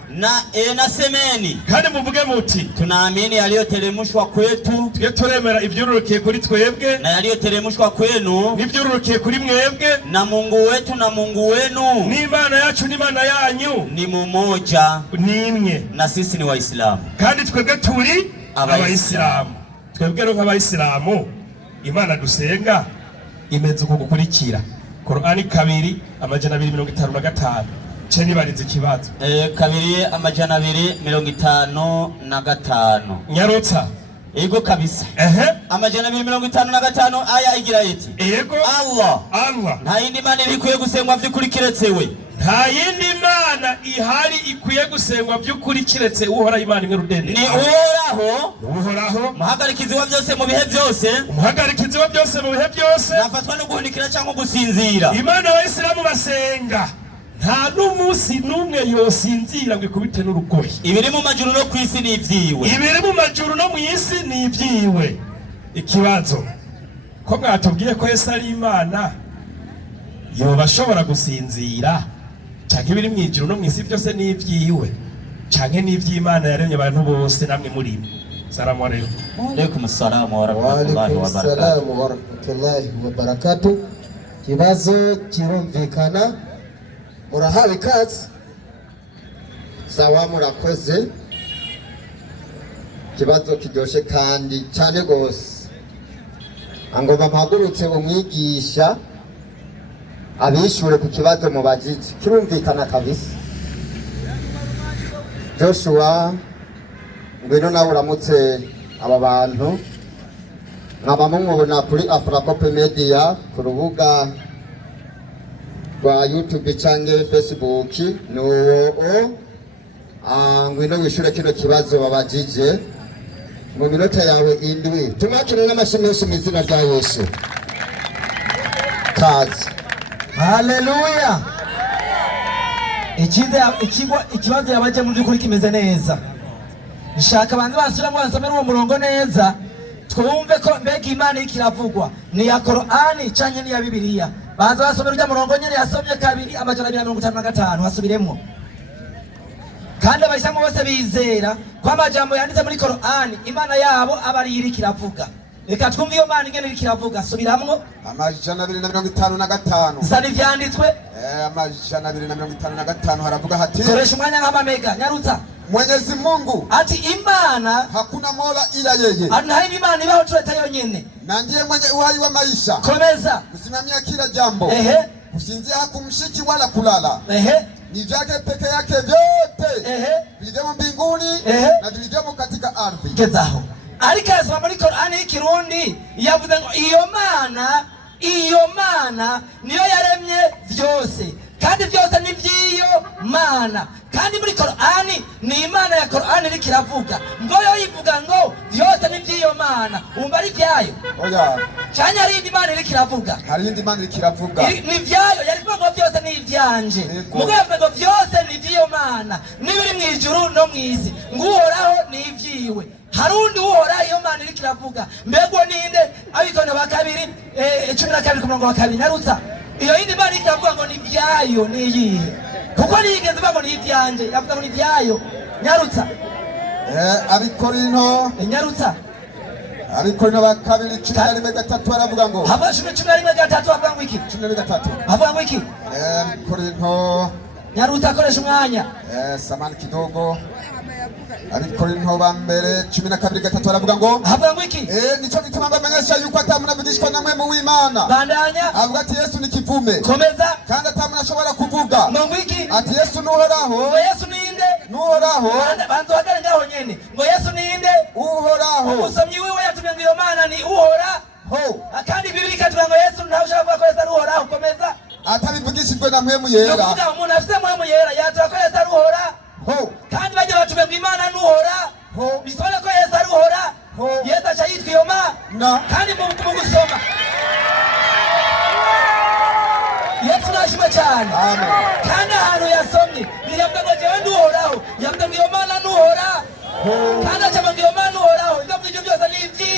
Na semeni. Kandi muvuge muti tunaamini yaliyoteremshwa kwetu. Twe turemera ivyururukiye kuri twebwe. Na yaliyoteremshwa kwenu. N'ivyururukiye kuri mwebwe. Na Mungu wetu na Mungu wenu ni Imana yacu ni Imana yanyu ni mumoja nimwe na sisi ni Waislamu kandi twebwe turi abayisilamu twebwe ro nk'abayisilamu Imana dusenga imeze uko gukurikira Qur'ani 2:255 ce nibarize ikibazo 2:255 nyarotsa ego kabisa 2:255 aya igira iti ego Allah nta yindi mana ikwiye gusengwa vy'ukuri kiretse we nta yindi mana ihari ikwiye gusengwa vy'ukuri kiretse uhora Imana imwe rudende ni uhoraho muhagarikizi wa byose mu bihe byose nafatwa no guhunikira cyangwa gusinzira Imana y'Abayisilamu basenga nta n'umunsi n'umwe yosinzira ngo ikubite n'urugoyi ibiri mu majuru no kwisi ni ivyiwe ikibazo ko mwatubwiye ko Yesu ari Imana yoba ashobora gusinzira canke ibiri mu ijuru no mwisi byose ni ivyiwe canke ni ivy'Imana yaremye abantu bose namwe murimo salamu alaykum alaikum assalam wa rahmatullahi wa barakatuh kibazo kirumvikana murahawe ikaze sawa murakoze kibazo kiryoshe kandi cyane gose angomba mpagurutse umwigisha abishure ku kibazo mubajije kirumvikana kabisa Joshua ngwino nawe uramutse aba bantu nkaba mumubona kuri Afracope Media ku rubuga rwa YouTube canke Facebook nuwo ngwino wishure kino kibazo babajije mu minota yawe indwi tumakine n'amashimwe yose mu izina rya Yesu kazi haleluya ikibazo yabaje mu by'ukuri kimeze neza nshaka banze basubiramo basomera uwo murongo neza twumve ko mbega Imana ikiravugwa ni ya Qur'ani canke ni ya Bibiliya banze basomera urya murongo nyene yasomye 2:255 hasubiremo kandi abayisilamu bose bizera ko amajambo yanditse muri Korani Imana yabo aba ari iri kiravuga. Reka twumve iyo Mana ingene iri kiravuga, subiramwo. Amajana 255 zana ivyanditswe. Amajana 255 haravuga hati, koresha umwanya nk'amamega nyarutsa. Mwenyezi Mungu ati Imana hakuna mola ila yeye, nta Imana ibaho tureta yonyene, na ndiye mwenye uhai wa maisha. Komeza. Kusimamia kila jambo. Kusinzia hakumshiki wala kulala. Ni vyake peke yake vyote. Vilivyomo mbinguni na vilivyomo katika ardhi. Gezaho. Ariko asoma muri Korani y'ikirundi yavuze ngo iyo Mana niyo yaremye vyose, kandi vyose ni vyiyo Mana. Kandi muri Korani ni Imana ya Korani iri kiravuga ngo yo yivuga ngo vyose ni vyiyo Mana, umva ari vyayo. Oya, cyane ari indi Mana iri kiravuga, hari indi Mana iri kiravuga ni vyayo. Yarivuga ngo vyose ni ivyanje, mugo yavuga ngo vyose ni vyiyo Mana, n'ibiri mwijuru no mwisi, nguhoraho ni ivyiwe. Harundi uhora iyo Mana iri kiravuga. Mbego ninde? Abikona ba kabiri 12 ku murongo wa kabiri narutsa. Iyo indi Mana iri kiravuga ngo ni vyayo ni yihe? Kuko nigeze bago ni ivyanje, yavuga ngo ni vyayo. Nyarutsa. Abikorinto nyarutsa. Abikorinto ba kabiri 11:3 aravuga ngo. Hava 11:3 avuga ngo iki? 11:3 avuga ngo iki? Abikorinto nyarutsa, koresha umwanya. Samani kidogo. Abikorinto ba mbere 12:3 aravuga ngo. Avuga ngo iki? Nico gituma bamenyesha yuko atamunavugishwa namwe mu w'Imana. Bandanya. Avuga ati Yesu ni kivume. Komeza. Kandi atamunashobora kuvuga. Ngo iki? Ati Yesu nuhoraho. Ngo Yesu ninde? Nuhoraho. Bantu bagare ngaho nyene. Ngo Yesu ninde? Uhoraho. Umusomyi wiwe yatumye ngo iyo Mana ni uhoraho. Kandi Bibiliya ikavuga ngo Yesu ntawe ushaka kuvuga ko Yesu ari uhoraho. Komeza. Atabivugishijwe na mpwemu yera. Kuvuga umuntu afite mpwemu yera yatuye ko Yesu ari uhoraho. Kandi bajya batumye ngo Imana ni uhoraho. Bisobanura ko Yesu ari uhoraho. Yesu acha yitwa iyo Mana. Kandi mu gusoma Yesu nashima cyane. Amen. Kandi ahantu yasomye yavuga ngo jewe nduhoraho, yavuga ngo iyo Mana nuhoraho. Kandi acha ngo iyo Mana uhoraho, ibyo byo byose ni ibyi.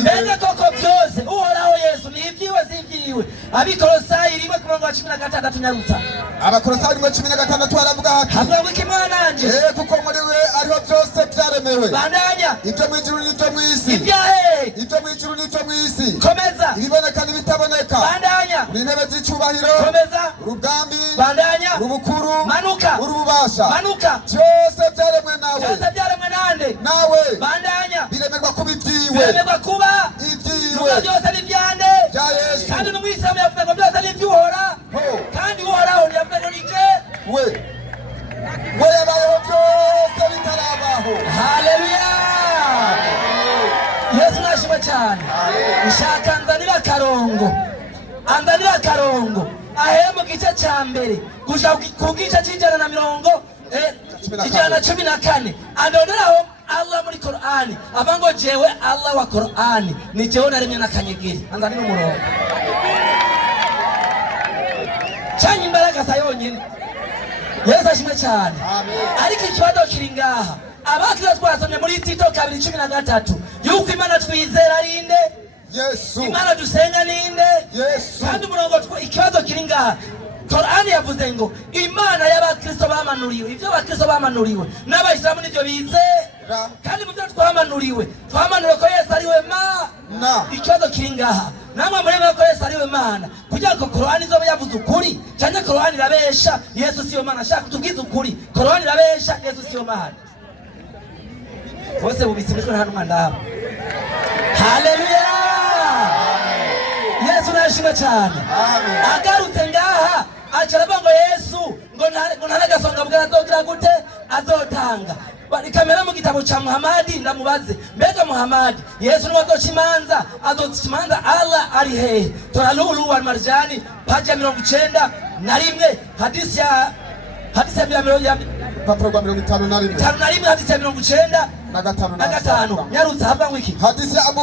Mbega koko byose uhoraho Yesu ni ibyiwe zibyiwe. Abikolosayi 1:16 nyarutsa. Abakolosayi 1:16 aravuga hati, havuga ngo Imana nanje kuko muri we ariho byose byaremewe. Bandanya. Ibyo mu ijuru n'ibyo mu isi. Ibyahe. Ibyo mu ijuru n'ibyo mu isi. Komeza. Ibiboneka n'ibitaboneka. Bandanya. Intebe z'icubahiro. Komeza. Urubwambi. Bandanya. Urubukuru. Manuka. Urububasha. Manuka. Byose byaremwe nawe. Byose byaremwe nande. Nawe. Bandanya. Biremerwa kuba ibyiwe. Biremerwa kuba ibyiwe. Byose ni byande. Bya Yesu. Kandi n'umwisamu yavuga ngo byose ni iby'uhoraho. Kandi uhoraho yavuga ngo ni je. We yabayeho byose bitarabaho. Haleluya. Yesu nashimwe cyane. Ushaka anzanira akarongo ahere mu gice cya mbere gushaka ku gice c'114 andoneraho Allah muri Korani avuga ngo jewe Allah wa Korani ni jewe naremye n'akanyegeri. Anzanira umurongo cyane imbaraga za yonyine. Yesu ashimwe cyane. Ariko ikibazo kiri ngaha, abakira twasomye muri Tito 2:13 yuko Imana twizera ari inde? Yesu. Imana dusenga ninde? Yesu. Kandi umurongo ikibazo kiri ngaha, Korani yavuze ngo Imana y'abakristo bamanuriwe, ibyo abakristo bamanuriwe n'abayisilamu nibyo bizera. Kandi mu byo twamanuriwe ko Yesu ari we Mana. Ikibazo kiri ngaha, namwe murebe ko Yesu ari we Mana, kugira ngo Korani izoba yavuze ukuri cyane. Korani irabesha, Yesu siyo Mana. Shaka tugize ukuri, Korani irabesha, Yesu siyo Mana. Bose bubisimishwe hano mwandabo. Haleluya. Yesu nashimwe cyane. Agarutse ngaha acaraba ngo Yesu ngo ntanagasonga bwarazogira gute azotanga. Kamera mu gitabo cha Muhamadi ndamubaze, mbega Muhamadi Yesu niwe azoca imanza Allah ari hehe? Turalulu wal marjani paji ya 91 hadisi ya papuro 51 hadisi ya 90 na gatanu nyarutse hava ngwiki hadisi ya Abu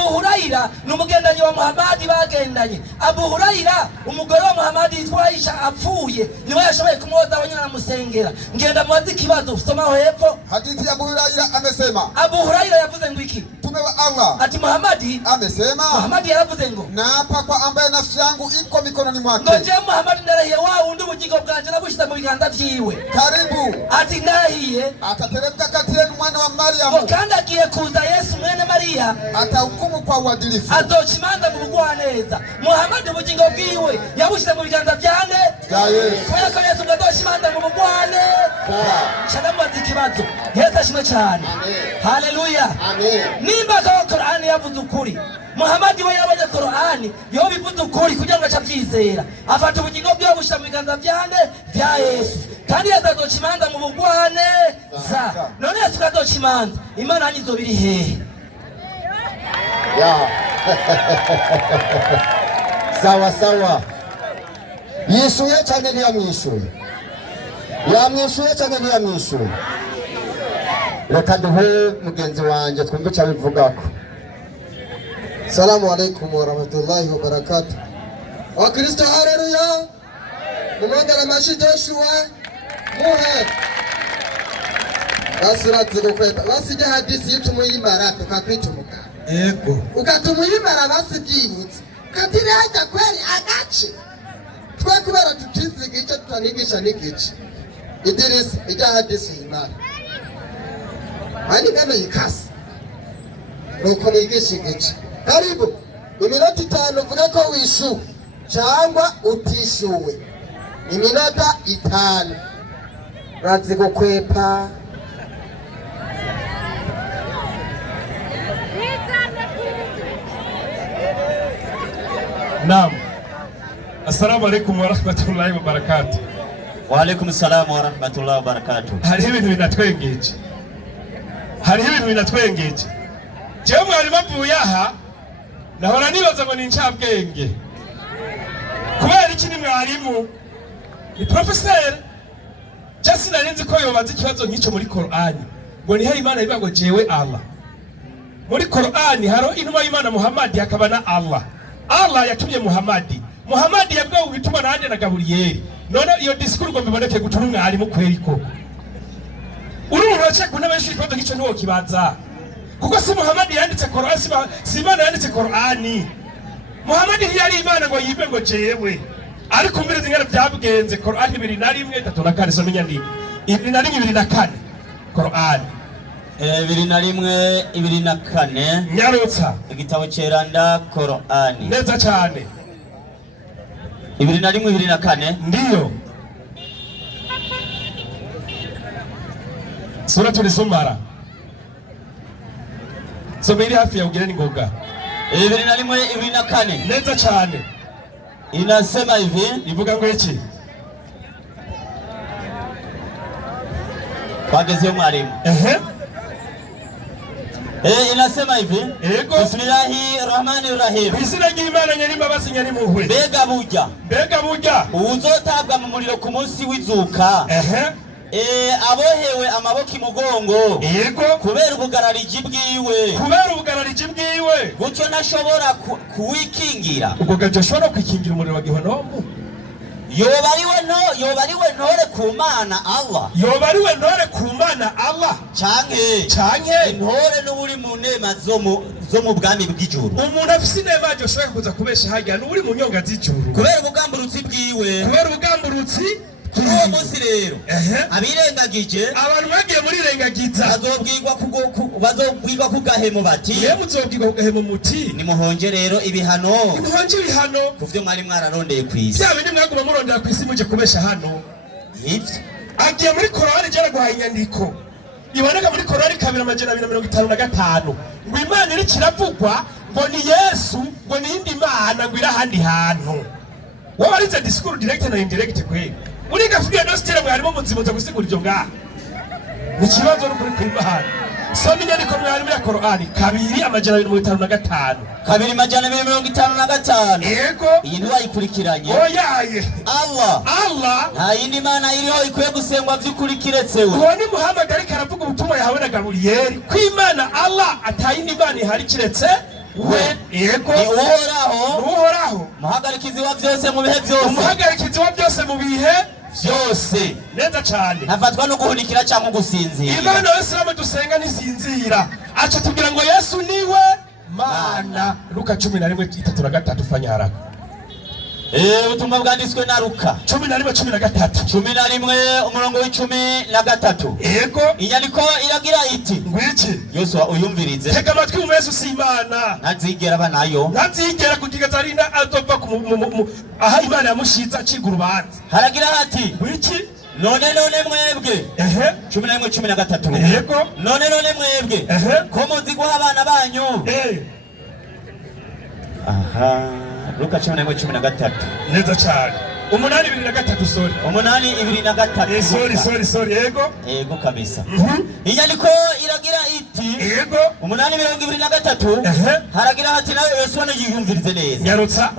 Huraira n'umugendanyi wa Muhammad bagendanye. Abu Huraira umugore wa Muhammad yitwa Aisha apfuye niwe yashoboye kumwoza abanyana musengera. Ngenda mubazi kibazo somaho hepfo. Hadithi ya Abu Huraira amesema, Abu Huraira yavuze ngwiki Mtume wa Allah ati Muhammad amesema, Muhammad yaravuze ngo naapa kwa ambaye nafsi yangu iko mikononi mwake, ngoje Muhammad ndarahiye wa undi ubugingo bwanje nabushize mu biganza vyiwe, karibu ati ndarahiye atateremka kati yenu mwana wa Mariamu, kandi agiye kuza Yesu mwene Mariya atahukumu kwa uadilifu, azochimanza mu bugwaneza. Muhammad ubugingo bwiwe yabushize mu biganza vyane ya Yesu, kwa ko Yesu azochimanza mu bugwane. Chana mwazi kibazo Yesu ashimwe cyane. Haleluya, amen. Nimba ko Qur'ani yavuze ukuri, Muhammad we yabaye Qur'ani yo bivuze ukuri kugira ngo acavyizera, afata ubugingo bwiwe busha mu biganza vyane vya Yesu, kandi Yesu azochimanza mu bugwane za none Yesu azochimanza Imana anyizo biri hehe? Ya. Sawa sawa. Yishuye cyane ntiyamwishuye. Yamwishuye cyane ntiyamwishuye. Reka duhe mugenzi wanjye twumve cyo bivugako. Assalamu alaikum wa rahmatullahi wa barakatuh. Wa Kristo haleluya. Mumongera mashi Joshua. Muhe. Basuratse gukweta. Basije hadisi y'utumuyimara tukakwitumuka. Yego. Ukatumuyimara basibyibutse. Katire hajya kweli agace. Twa kubera tutiziga icyo tutanigisha n'igice. Idirisi ijya hadisi y'Imana. Ani kama yikasi. Nuko nigisha igice. Karibu iminota 5 uvuga ko wishu cyangwa utishuwe. Iminota 5 razi gukwepa. Naam. Assalamu alaikum wa rahmatullahi wa barakatuh. Wa alaikum salam wa rahmatullahi wa barakatuh. Hariho ibintu binatwengeje. Jewe mwari bavuye aha nahora nibaza ngo ni incabwenge. Kubera iki ni mwarimu? Ni professeur. Just narinzi ko yobaza ikibazo nk'icyo muri Qur'ani. Ngo ni he Imana ivuga ngo jewe Allah. Muri Qur'ani haro inuma y'Imana Muhammad hakaba na Allah. Allah yatumye Muhammad. Muhammad yabwiwe ubituma nande na Gaburiyeli. None iyo discours ngo mbiboneke gutura umwarimu kweri ko. Uri umuntu waciye ku ntebe y'ishuri ikibazo nk'icyo niwo kibanza. Kuko si Muhammad yanditse Qur'ani, si Imana yanditse Qur'ani. Muhammad ntiyari Imana ngo yibe ngo jewe. Ariko mbere zingana byabwenze Qur'ani 21:3 so menya ndi. 21:4 Qur'ani. 21:4 Nyarutsa igitabo ceranda Qur'ani. Neza cyane. 21:4 ndiyo. Sura tulisomara. Someri hafi ya ugireni ngoga. 21:4 neza cyane. Inasema hivi, ivuga ngo iki? Kwageze mwalimu. Inasema hivi, Bismillahirrahmanirrahim. Izina ry'Imana Nyirimbabazi Nyirimpuhwe. Mbega burya uzotabwa mu muriro ku munsi w'izuka. Abohewe amaboko imugongo. Yego. Kubera ubugarariji bwiwe. Gutyo ntashobora kuwikingira. Ubwo gaje ashobora kwikingira umuriro wa Gehinomu. Yobariwe ntore ku Mana Allah. Canke intore n'uri mu nema zo mu bwami bw'ijuru. Umuntu afise inema aje ashobora kuza kubesha hajya n'uri mu nyonga z'ijuru. Kubera ubugamburutsi bwiwe. Kuri uwo munsi rero abirengagije abantu bagiye muri rengagiza bazobwirwa ku gahemo bati muzobwirwa ku gahemo muti nimuhonje rero ibihano ku vyo mwari mwararondeye kw'isi. Bya bindi mwaguma murondera kw'isi muje kubesha hano. Agiye muri Korani jara guhaye inyandiko iboneka muri Korani 2:255 ngo Imana iri kiravugwa ngo ni Yesu ngo ni indi Mana ngo iri ahandi hantu. Wabarize discours direct na indirect kweli. Uriga fuye no style mwari mu muzimuza gusigura ibyo ngaha. Ni kibazo no kuri kwimana. soma inyandiko mwarimu ya Korani 2:255. 2:255. Yego. Iyi ntiwayikurikiranye. Oyaye. Allah nta yindi mana iriho ikwiye gusengwa vy'ukuri kiretse we. Uwo ni Muhammad ariko aravuga ubutumwa yahawe na Gaburiyeli ko Imana Allah atayindi mana ihari kiretse we. Yego. Ni uhoraho muhagarikizi wa byose mu bihe byose. Umuhagarikizi wa byose mu bihe byose. Neza cyane. Ntafatwa no guhunikira cyangwa gusinzira. Imana y'Isilamu dusenga ntisinzira. Acha tubwira ngo Yesu niwe Mana. Luka 11:3 fanya haraka. Ubutumwa bwanditswe na Luka 11:13. umurongo w'13. Yego. Inyandiko iragira iti ngwiki Yesu uyumvirize. Tega amatwi mu Yesu si Imana. Ntazigera banayo. Ntazigera kugeza arinda adova aha Imana yamushiza aciga urubanza. Haragira hati ngwiki none mwebwe 11:13. Yego. None mwebwe ko muzi guha abana banyu. Luka 11:13. Neza cyane. 8:23 sorry. 8:23. Sorry yego. Yego kabisa. Inyandiko iragira iti yego. 8:23. Haragira hati nawe Yesu yiyumvirize neza. Yarutsa.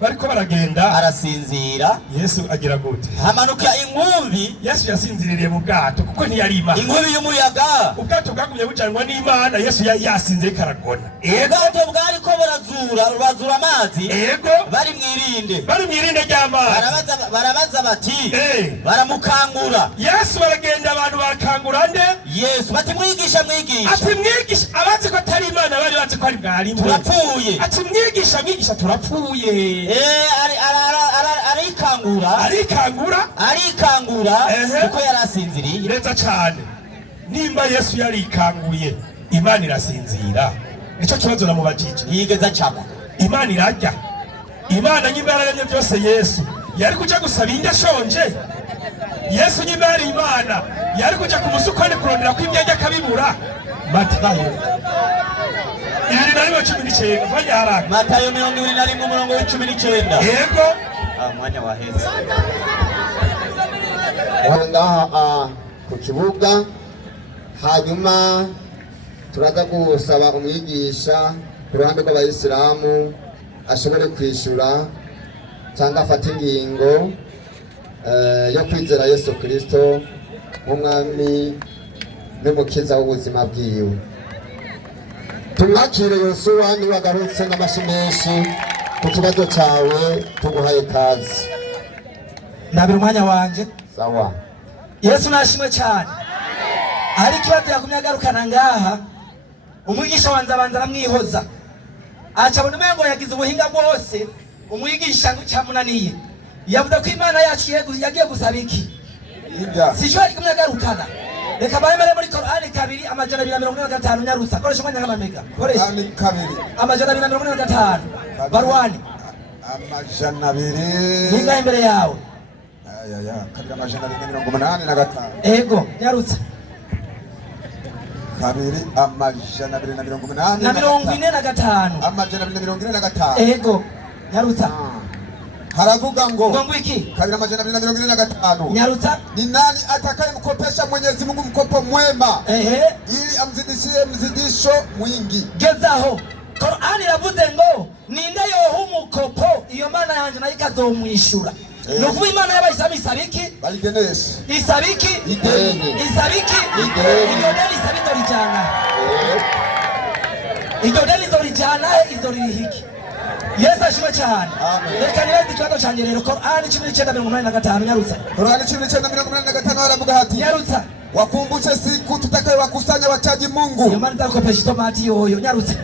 Bariko baragenda. Arasinzira. Yesu agira gute? Hamanuka inkumbi. Yesu yasinziririye mu bwato kuko ntiyari Imana. Inkumbi y'umuyaga. Ubwato bwagumye bucanwa n'Imana. Yesu yasinze karagona. Ubwato bwariko burazura amazi. Yego. Bari mwirinde ry'amazi. Barabaza bati baramukangura. Yesu baragenda abantu barakangura nde? Yesu bati mwigisha. Ati mwigisha abazi ko atari Imana bari bazi ko ari mwarimu. Turapfuye. Ati mwigisha turapfuye. Arikangura kuko yarasinziriye. Neza cyane. Nimba Yesu yarikanguye Imana irasinzira. Nico kibazo namubajije. Yigeza cyako. Imana irajya. Imana nyimba yararemye byose Yesu yari kuja gusaba indi ashonje. Yesu nyimba yari Imana yari kuja ku musukoni kurondera kw'imyanya akabibura. Matayo 20:19 fanya haraka. Matayo 20:19. Yego. Mwanya waheze. Ngaha ku kibuga hanyuma turaza gusaba umwigisha ku ruhande rw'Abayisilamu ashobore kwishura cyangwa afata ingingo yo kwizera Yesu Kristo nk'umwami n'umukiza w'ubuzima bwiwe. Tumwakire Yosuwa niwe agarutse n'amashyi menshi ku kibazo cyawe tuguhaye kazi. Ndabira umwanya wanje. Sawa. Yesu nashimwe cyane. Hari kibazo yakumye agarukana ngaha. Umwigisha wanza banza aramwihoza. Acabona umengo yagize ubuhinga bwose. Umwigisha cyamunaniye. Yavuga ko Imana yacu yagiye gusaba iki? Sishobora kumwe agarukana. Reka bayemere muri Korani 2:245 Nyarutsa. Koresha umwanya nk'amamega. Koresha 2:245. Barwani. 200. Ninga imbere yawe. 2:285. Ego, Nyarutsa. 2:245. Ego, Nyarutsa. Haravuga ngo iki? 2:245. Nyarutsa. Ni nani atakaye mkopesha Mwenyezi Mungu mkopo mwema ili amzidishie mzidisho mwingi? Gezaho. Korani iravuze ngo ninde yoha umukopo iyo Mana yanje nayo ikazomwishura. Nukuba Imana y'Abayisilamu isabiki? Baligenesha. Isabiki? Ideni. Isabiki? Ideni. Iyo deni isabito rijana. Iyo deni zorijana izorihiki. Yesu ashimwe cyane. Reka nibaze ikibazo cyanjye rero. Korani 19:85 Nyarutsa. Korani 19:85 haravuga hati Nyarutsa. Wakumbushe siku tutakayowakusanya wachaji Mungu. Iyo Mana izakopesha tomati yoyo Nyarutsa.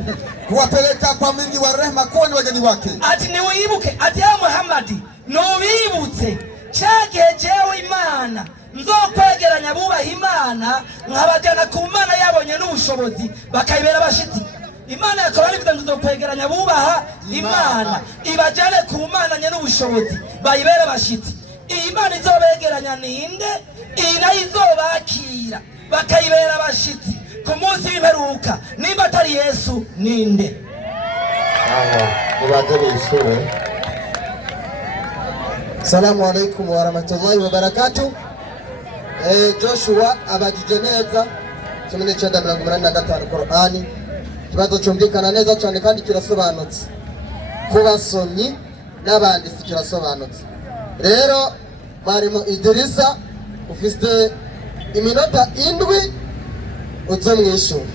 Kuwapeleka kwa mwingi wa rehema kuwa ni wageni wake. Ati niwibuke ati ya Muhammadi nubibutse cyagihe jewe Imana nzokwegeranya bubaha Imana nkabajana ku Mana yabonye n'ubushobozi bakayibera abashitsi. Imana yakorana ivuga ngo nzokwegeranya bubaha Imana ibajane ku Mana nye n'ubushobozi bayibera abashitsi. Iyi Mana izobegeranya ninde? Iyi nayo izobakira bakayibera abashitsi ku munsi w'imperuka. Nimba atari Yesu ninde? Nibaze bishure. Salamu alaikum wa rahmatullahi wa barakatuh. Joshua abajije neza 19:85 Qur'ani. Ikibazo cyumvikana neza cyane kandi kirasobanutse ku basomyi n'abanditsi, kirasobanutse. Rero Mwarimu Idirisa ufite iminota 7 uzo mwishuri,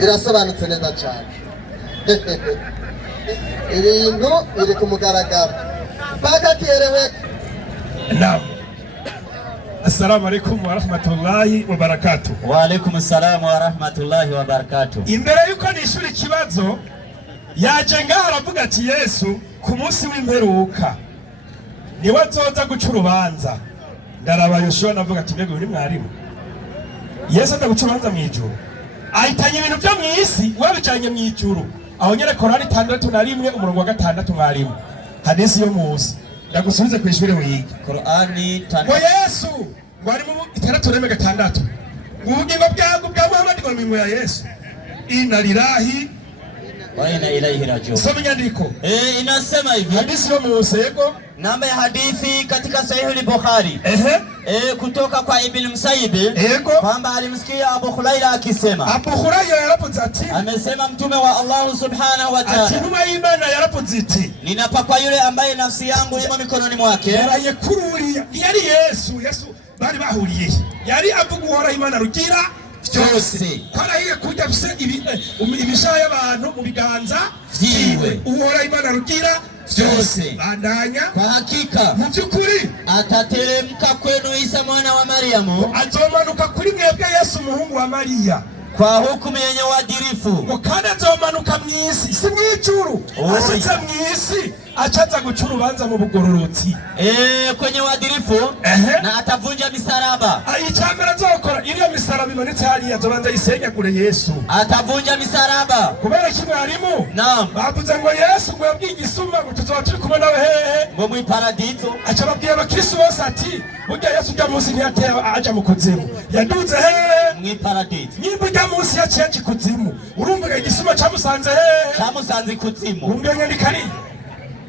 birasobanutse neza cyane. Ibintu biri ku mugaragaro mpaka kieleweke. Naam. Assalamu alaikum wa rahmatullahi wa barakatuh. Wa alaikum assalam wa rahmatullahi wa barakatuh. Imbere yuko nishura ikibazo yaje ngaho aravuga ati Yesu ku munsi w'imperuka niwe azoza guca urubanza. Ndaraba Yoshua navuga ati mbega uri mwarimu, Yesu aza guca urubanza mw'ijuru, ahitanye ibintu byo mw'isi wabijanye mw'ijuru. Aho nyene Korani 6:1 umurongo wa 6 mwarimu, hadisi yo musi ndagusubize ku ishuri wige Korani 6. ngo Yesu ngwari mu 6:6 ubugingo bwangu bwa Muhammad ngo mimwe ya Yesu inna lillahi wa inna ilaihi rajiun. Soma nyandiko Inasema hivi, hadisi yo musego, namba ya hadithi katika Sahih al-Bukhari kutoka kwa Ibn Musayyib kwamba alimsikia Abu Huraira akisema. Abu Huraira yaravuze ati, amesema Mtume wa Allah subhanahu wa ta'ala, ati numa imana yaravuze iti, ninapa yule ambaye nafsi yangu imo mikononi mwake. Yaraye kururia yari Yesu bari bahuriye, yari avuga uhora Imana rugira byose, kwarahiye kujya ibishaya y'abantu mu biganza vyiwe, uhora Imana rugira byose. Bandanya, kwa hakika mu byukuri atateremka kwenu Isa mwana wa Mariamu, azomanuka kuri mwebwe Yesu umuhungu wa Mariya kwa hukumu yenye uadilifu, ngo kandi azomanuka mw'isi, si mw'ijuru, ashitse mw'isi acaza guca urubanza mu bugororotsi kwenye uadilifu, na atavunja misaraba. Icambere azokora iriya misaraba imanitse hariya azobanza yisenyagure Yesu, atavunja misaraba. Kubera kimwe harimo, naam, bavuze ngo Yesu ngo yabwiye igisuma ngo tuzoba turi kumwe nawe hehe ngo mu paradizo. Aca babwiye abakristo bose ati burya Yesu ujya munsi ntiyateye aja mu kuzimu, yaduze hehe mu paradizo. Nimba ujya munsi yaciye kuzimu, urumva igisuma camusanze hehe, camusanze kuzimu. Umbe nyandikari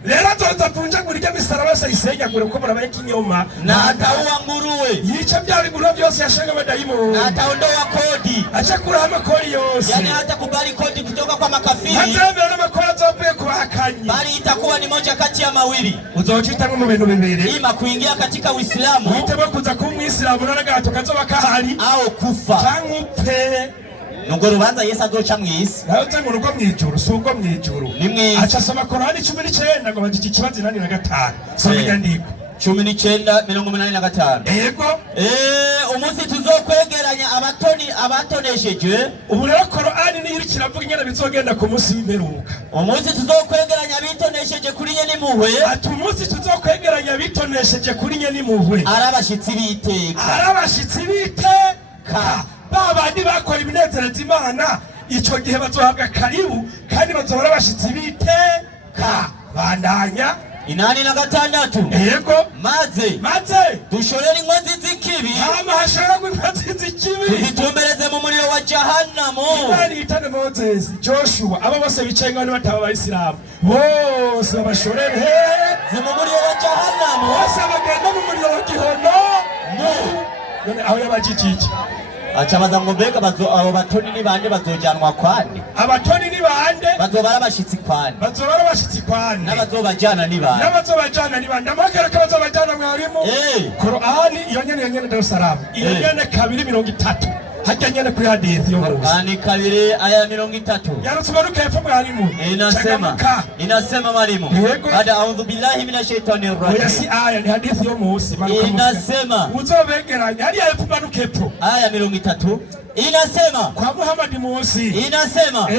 rero azoza avunjagura irya misaraba yose ayisenyagure kuko murabaye kinyoma, na atauwa nguruwe, yica bya biguruwe byose yashenga abadayimoni, na ataondoa kodi, acha kuraho amakori yose, yani hata kubali kodi kutoka kwa makafiri, hazemera n'amakori azovuye ku bahakanyi, bali itakuwa ni moja kati ya mawili. Uzochitamo mu bintu bibiri, ima kuingia katika Uislamu, uhitemo kuza kuba umwisilamu n'agahato kazoba kahari, au kufa cyangwa upfe. Nubwo rubanza Yesu azoca mw'isi, naho uze ngo urugo mw'ijuru, si ubwo mw'ijuru, ni mw'isi. Aca asoma Korani 19 ngo bagiki ikibazo 85. Soma inyandiko 19:85. Yego, umunsi tuzokwegeranya abatonesheje. Ubu rero Korani niyo iri kiravuga ingene bizogenda ku munsi w'imperuka. Umunsi tuzokwegeranya abitonesheje kuri nye n'impuhwe, ati umunsi tuzokwegeranya abitonesheje kuri nye n'impuhwe, arabashitsi biteka, babandi bakora ibinezereza Imana, ico gihe bazohabwa karibu kandi bazohora bashitsi biteka. Bandanya 86. Yego, maze dushorera inkozi z'ikibi, hashorerwa inkozi z'ikibi, tuzitumbereze mu muriro wa Jahannamo. Imana itane Moses, Joshua, abo bose bicaye ngo bataba abayisilamu bose babashorere mu muriro wa Jahannamo, bose bagenda mu muriro wa Gihono. None aho yabajijiki acabaza ngo mbega abo batoni ni bande bazojanwa kwande? Abatoni ni bande? Bazobara abashitsi kwande, n'abazobajana ni bande? Amakara kabazobajana mwarimu Korani iyo nyene Darusalamu iyo nyene 2:30 hajya nyene kuri hadithi yo Korani 2:30 yarutumaruka hepfo mwarimu, inasema mwarimu, baada a'udhu billahi minash shaitani rrajim. Yasi aya ni hadithi yo musi, inasema uzobegeranya hadi hepfo manuka hepfo aya 30 inasema kwa Muhammad musi, inasema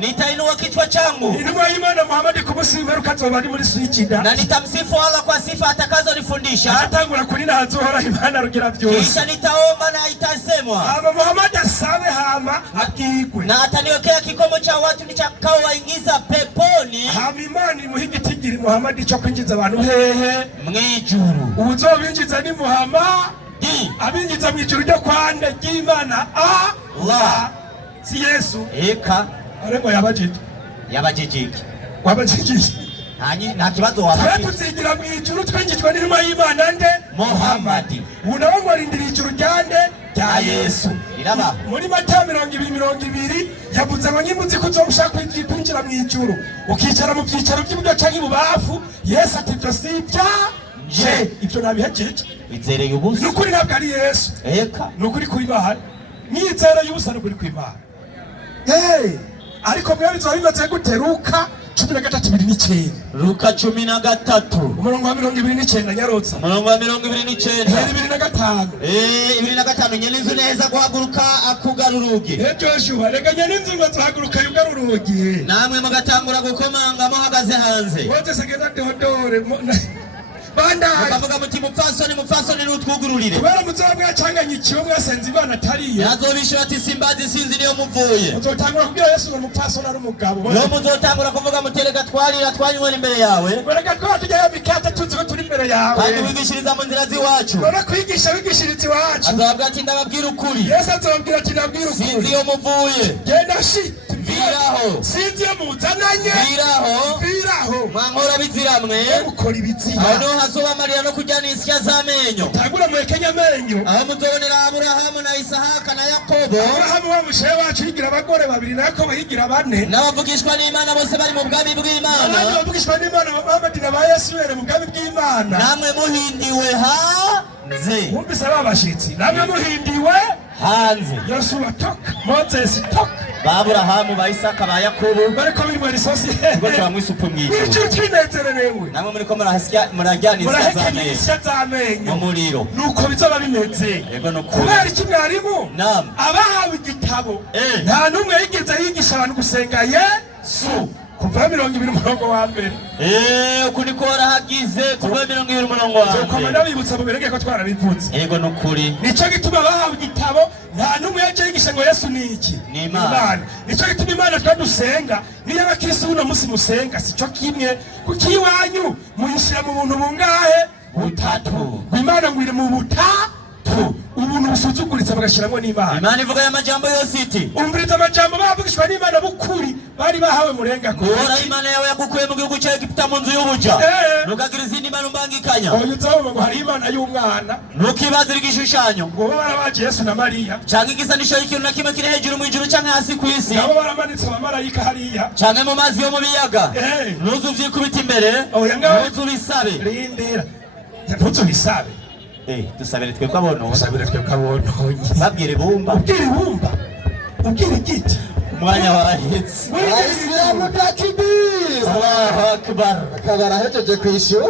nitainua kichwa changu, inua imana Muhammad kumusimba kazoba ari muri sujida, na nitamsifu Allah kwa sifa atakazonifundisha, atangura kunina hazohora Imana rugira byose, kisha nitaomba na itasemwa. Muhammad asabe hama akigwe, na ataniwekea kikomo cha watu nitakao waingiza peponi. Imana muhigitigiri Muhammad cyo kwinjiza abantu hehe mw'ijuru. Uzobinjiza ni Muhammad, abinjiza mw'ijuru ryo kwande ry'Imana Allah, si Yesu. Eka ariko yabajije nta kibazo wabajije. Tuzigira mw'ijuru twinjijwe n'intumwa y'Imana nde? Muhammad. Unawe ngo arindira ijuru ryande rya Yesu. iraba muri Matayo 20:20 yavuze ngo nimuzi ko uzomushaka kwinjira mu ijuru ukicara mu byicaro by'iburyo canke ibubafu. Yesu ati ibyo si ibyaje, ibyo nabihejeje. bizereye ubusa Nukuri ntabwo ari Yesu, eka nukuri kw'Imana. Mwizereye ubusa nukuri kw'Imana. Ariko mwe bizoba bimaze gute? Luka 13:29. Luka 13 umurongo wa 29 nyarotsa. umurongo wa 29 25. 25 nyene inzu neza guhaguruka akugara urugi. Joshua rega nyene inzu bazahaguruka yugara urugi. Namwe mugatangura gukomanga muhagaze hanze. Wote segenda dodore. Bandaye. Mukavuga muti mupfasoni n'utwugururire. Kubera muzoba mwacanganye ikiwe mwasenze Imana atariyo. Yazobishura ati simbazi sinzi niyo muvuye. Muzotangura kubwira Yesu ngo mupfasoni ari umugabo. No muzotangura kuvuga mutereka twarira twanywe imbere yawe. Bereka ko tujya mikata tuzi ko turi imbere yawe. Kandi wigishiriza mu nzira ziwacu. None kwigisha wigishiriza iwacu. Azababwira ati ndababwira ukuri. Yesu azababwira ati ndababwira ukuri. Sinzi iyo muvuye. Genda shi. Viraho. Sinzi iyo muzananye. Viraho. Mwankora biziramwe. Mukora ibizira. Aho hazoba amarira no kujyana insya z'amenyo. Tagura mwekenya amenyo. Aho muzobonera Aburahamu na Isahaka na Yakobo. Aburahamu wa mushehe wacu yigira abagore babiri na Yakobo yigira bane. N'abavugishwa n'Imana bose bari mu bwami bw'Imana. Abavugishwa n'Imana Muhammad na ba Yesu bere mu bwami bw'Imana. Namwe muhindiwe hanze. Mwumvise babashitsi. Namwe muhindiwe hanze. Yosuwa toka. Moses toka. Ba Aburahamu ba Isaka ba Yakobo. Bariko biri muri sosi. Ngo twamwisupu mwijuru. Nicyo kinezererewe. Namwe muriko murajyana insya z'amenyo. Mu muriro. Nuko bizoba bimeze. Yego no kubera iki mwarimu? Naam. Abahawe igitabo. Nta numwe yigeze yigisha abantu gusenga Yesu. Kuva 20 umurongo wa mbere. Uku niko warahagize kuva 20 umurongo wa mbere. Komanda bibutsa mu birenge ko twarabivutse. Yego no kuri. Nico gituma abahawe igitabo nta numwe yaje yigisha ngo Yesu ni iki? Ni Imana. Nico gituma Imana twadusenga niyo abakristo uno musi musenga sico kimwe kuki wanyu muyishira mu buntu bungahe? Butatu. Imana ngwire mu butatu. Ubuntu busuzuguritse bagashiramo n'Imana. Imana ivuga ya majambo yose iti. Umviriza amajambo bavugishwa n'Imana bukuri bari bahawe murenga ko. Ora Imana yawe yagukuye mu gihugu cya Egiputa mu nzu y'ubuja. Nukagira izindi Imana umbangikanya. Oyo uzaba ngo hari Imana y'umwana. Nukibazira igishushanyo. Ngo barabaje Yesu na Mariya. Canke igisanisho y'ikintu na kimwe kiri hejuru mu ijuru canke hasi ku isi. Nabo baramanitse abamarayika hariya. Canke mu mazi yo mu biyaga. Nuzu vyikubita imbere. Nuzu bisabe. Rindira. Nuzu bisabe. Dusabire twebwe abono. Dusabire twebwe abono. Babwire bumba. Ubwire bumba. Ubwire giti. Umwanya warahetse. Aisilamu takbir. Allahu akbar. Akabara hejeje kwishura.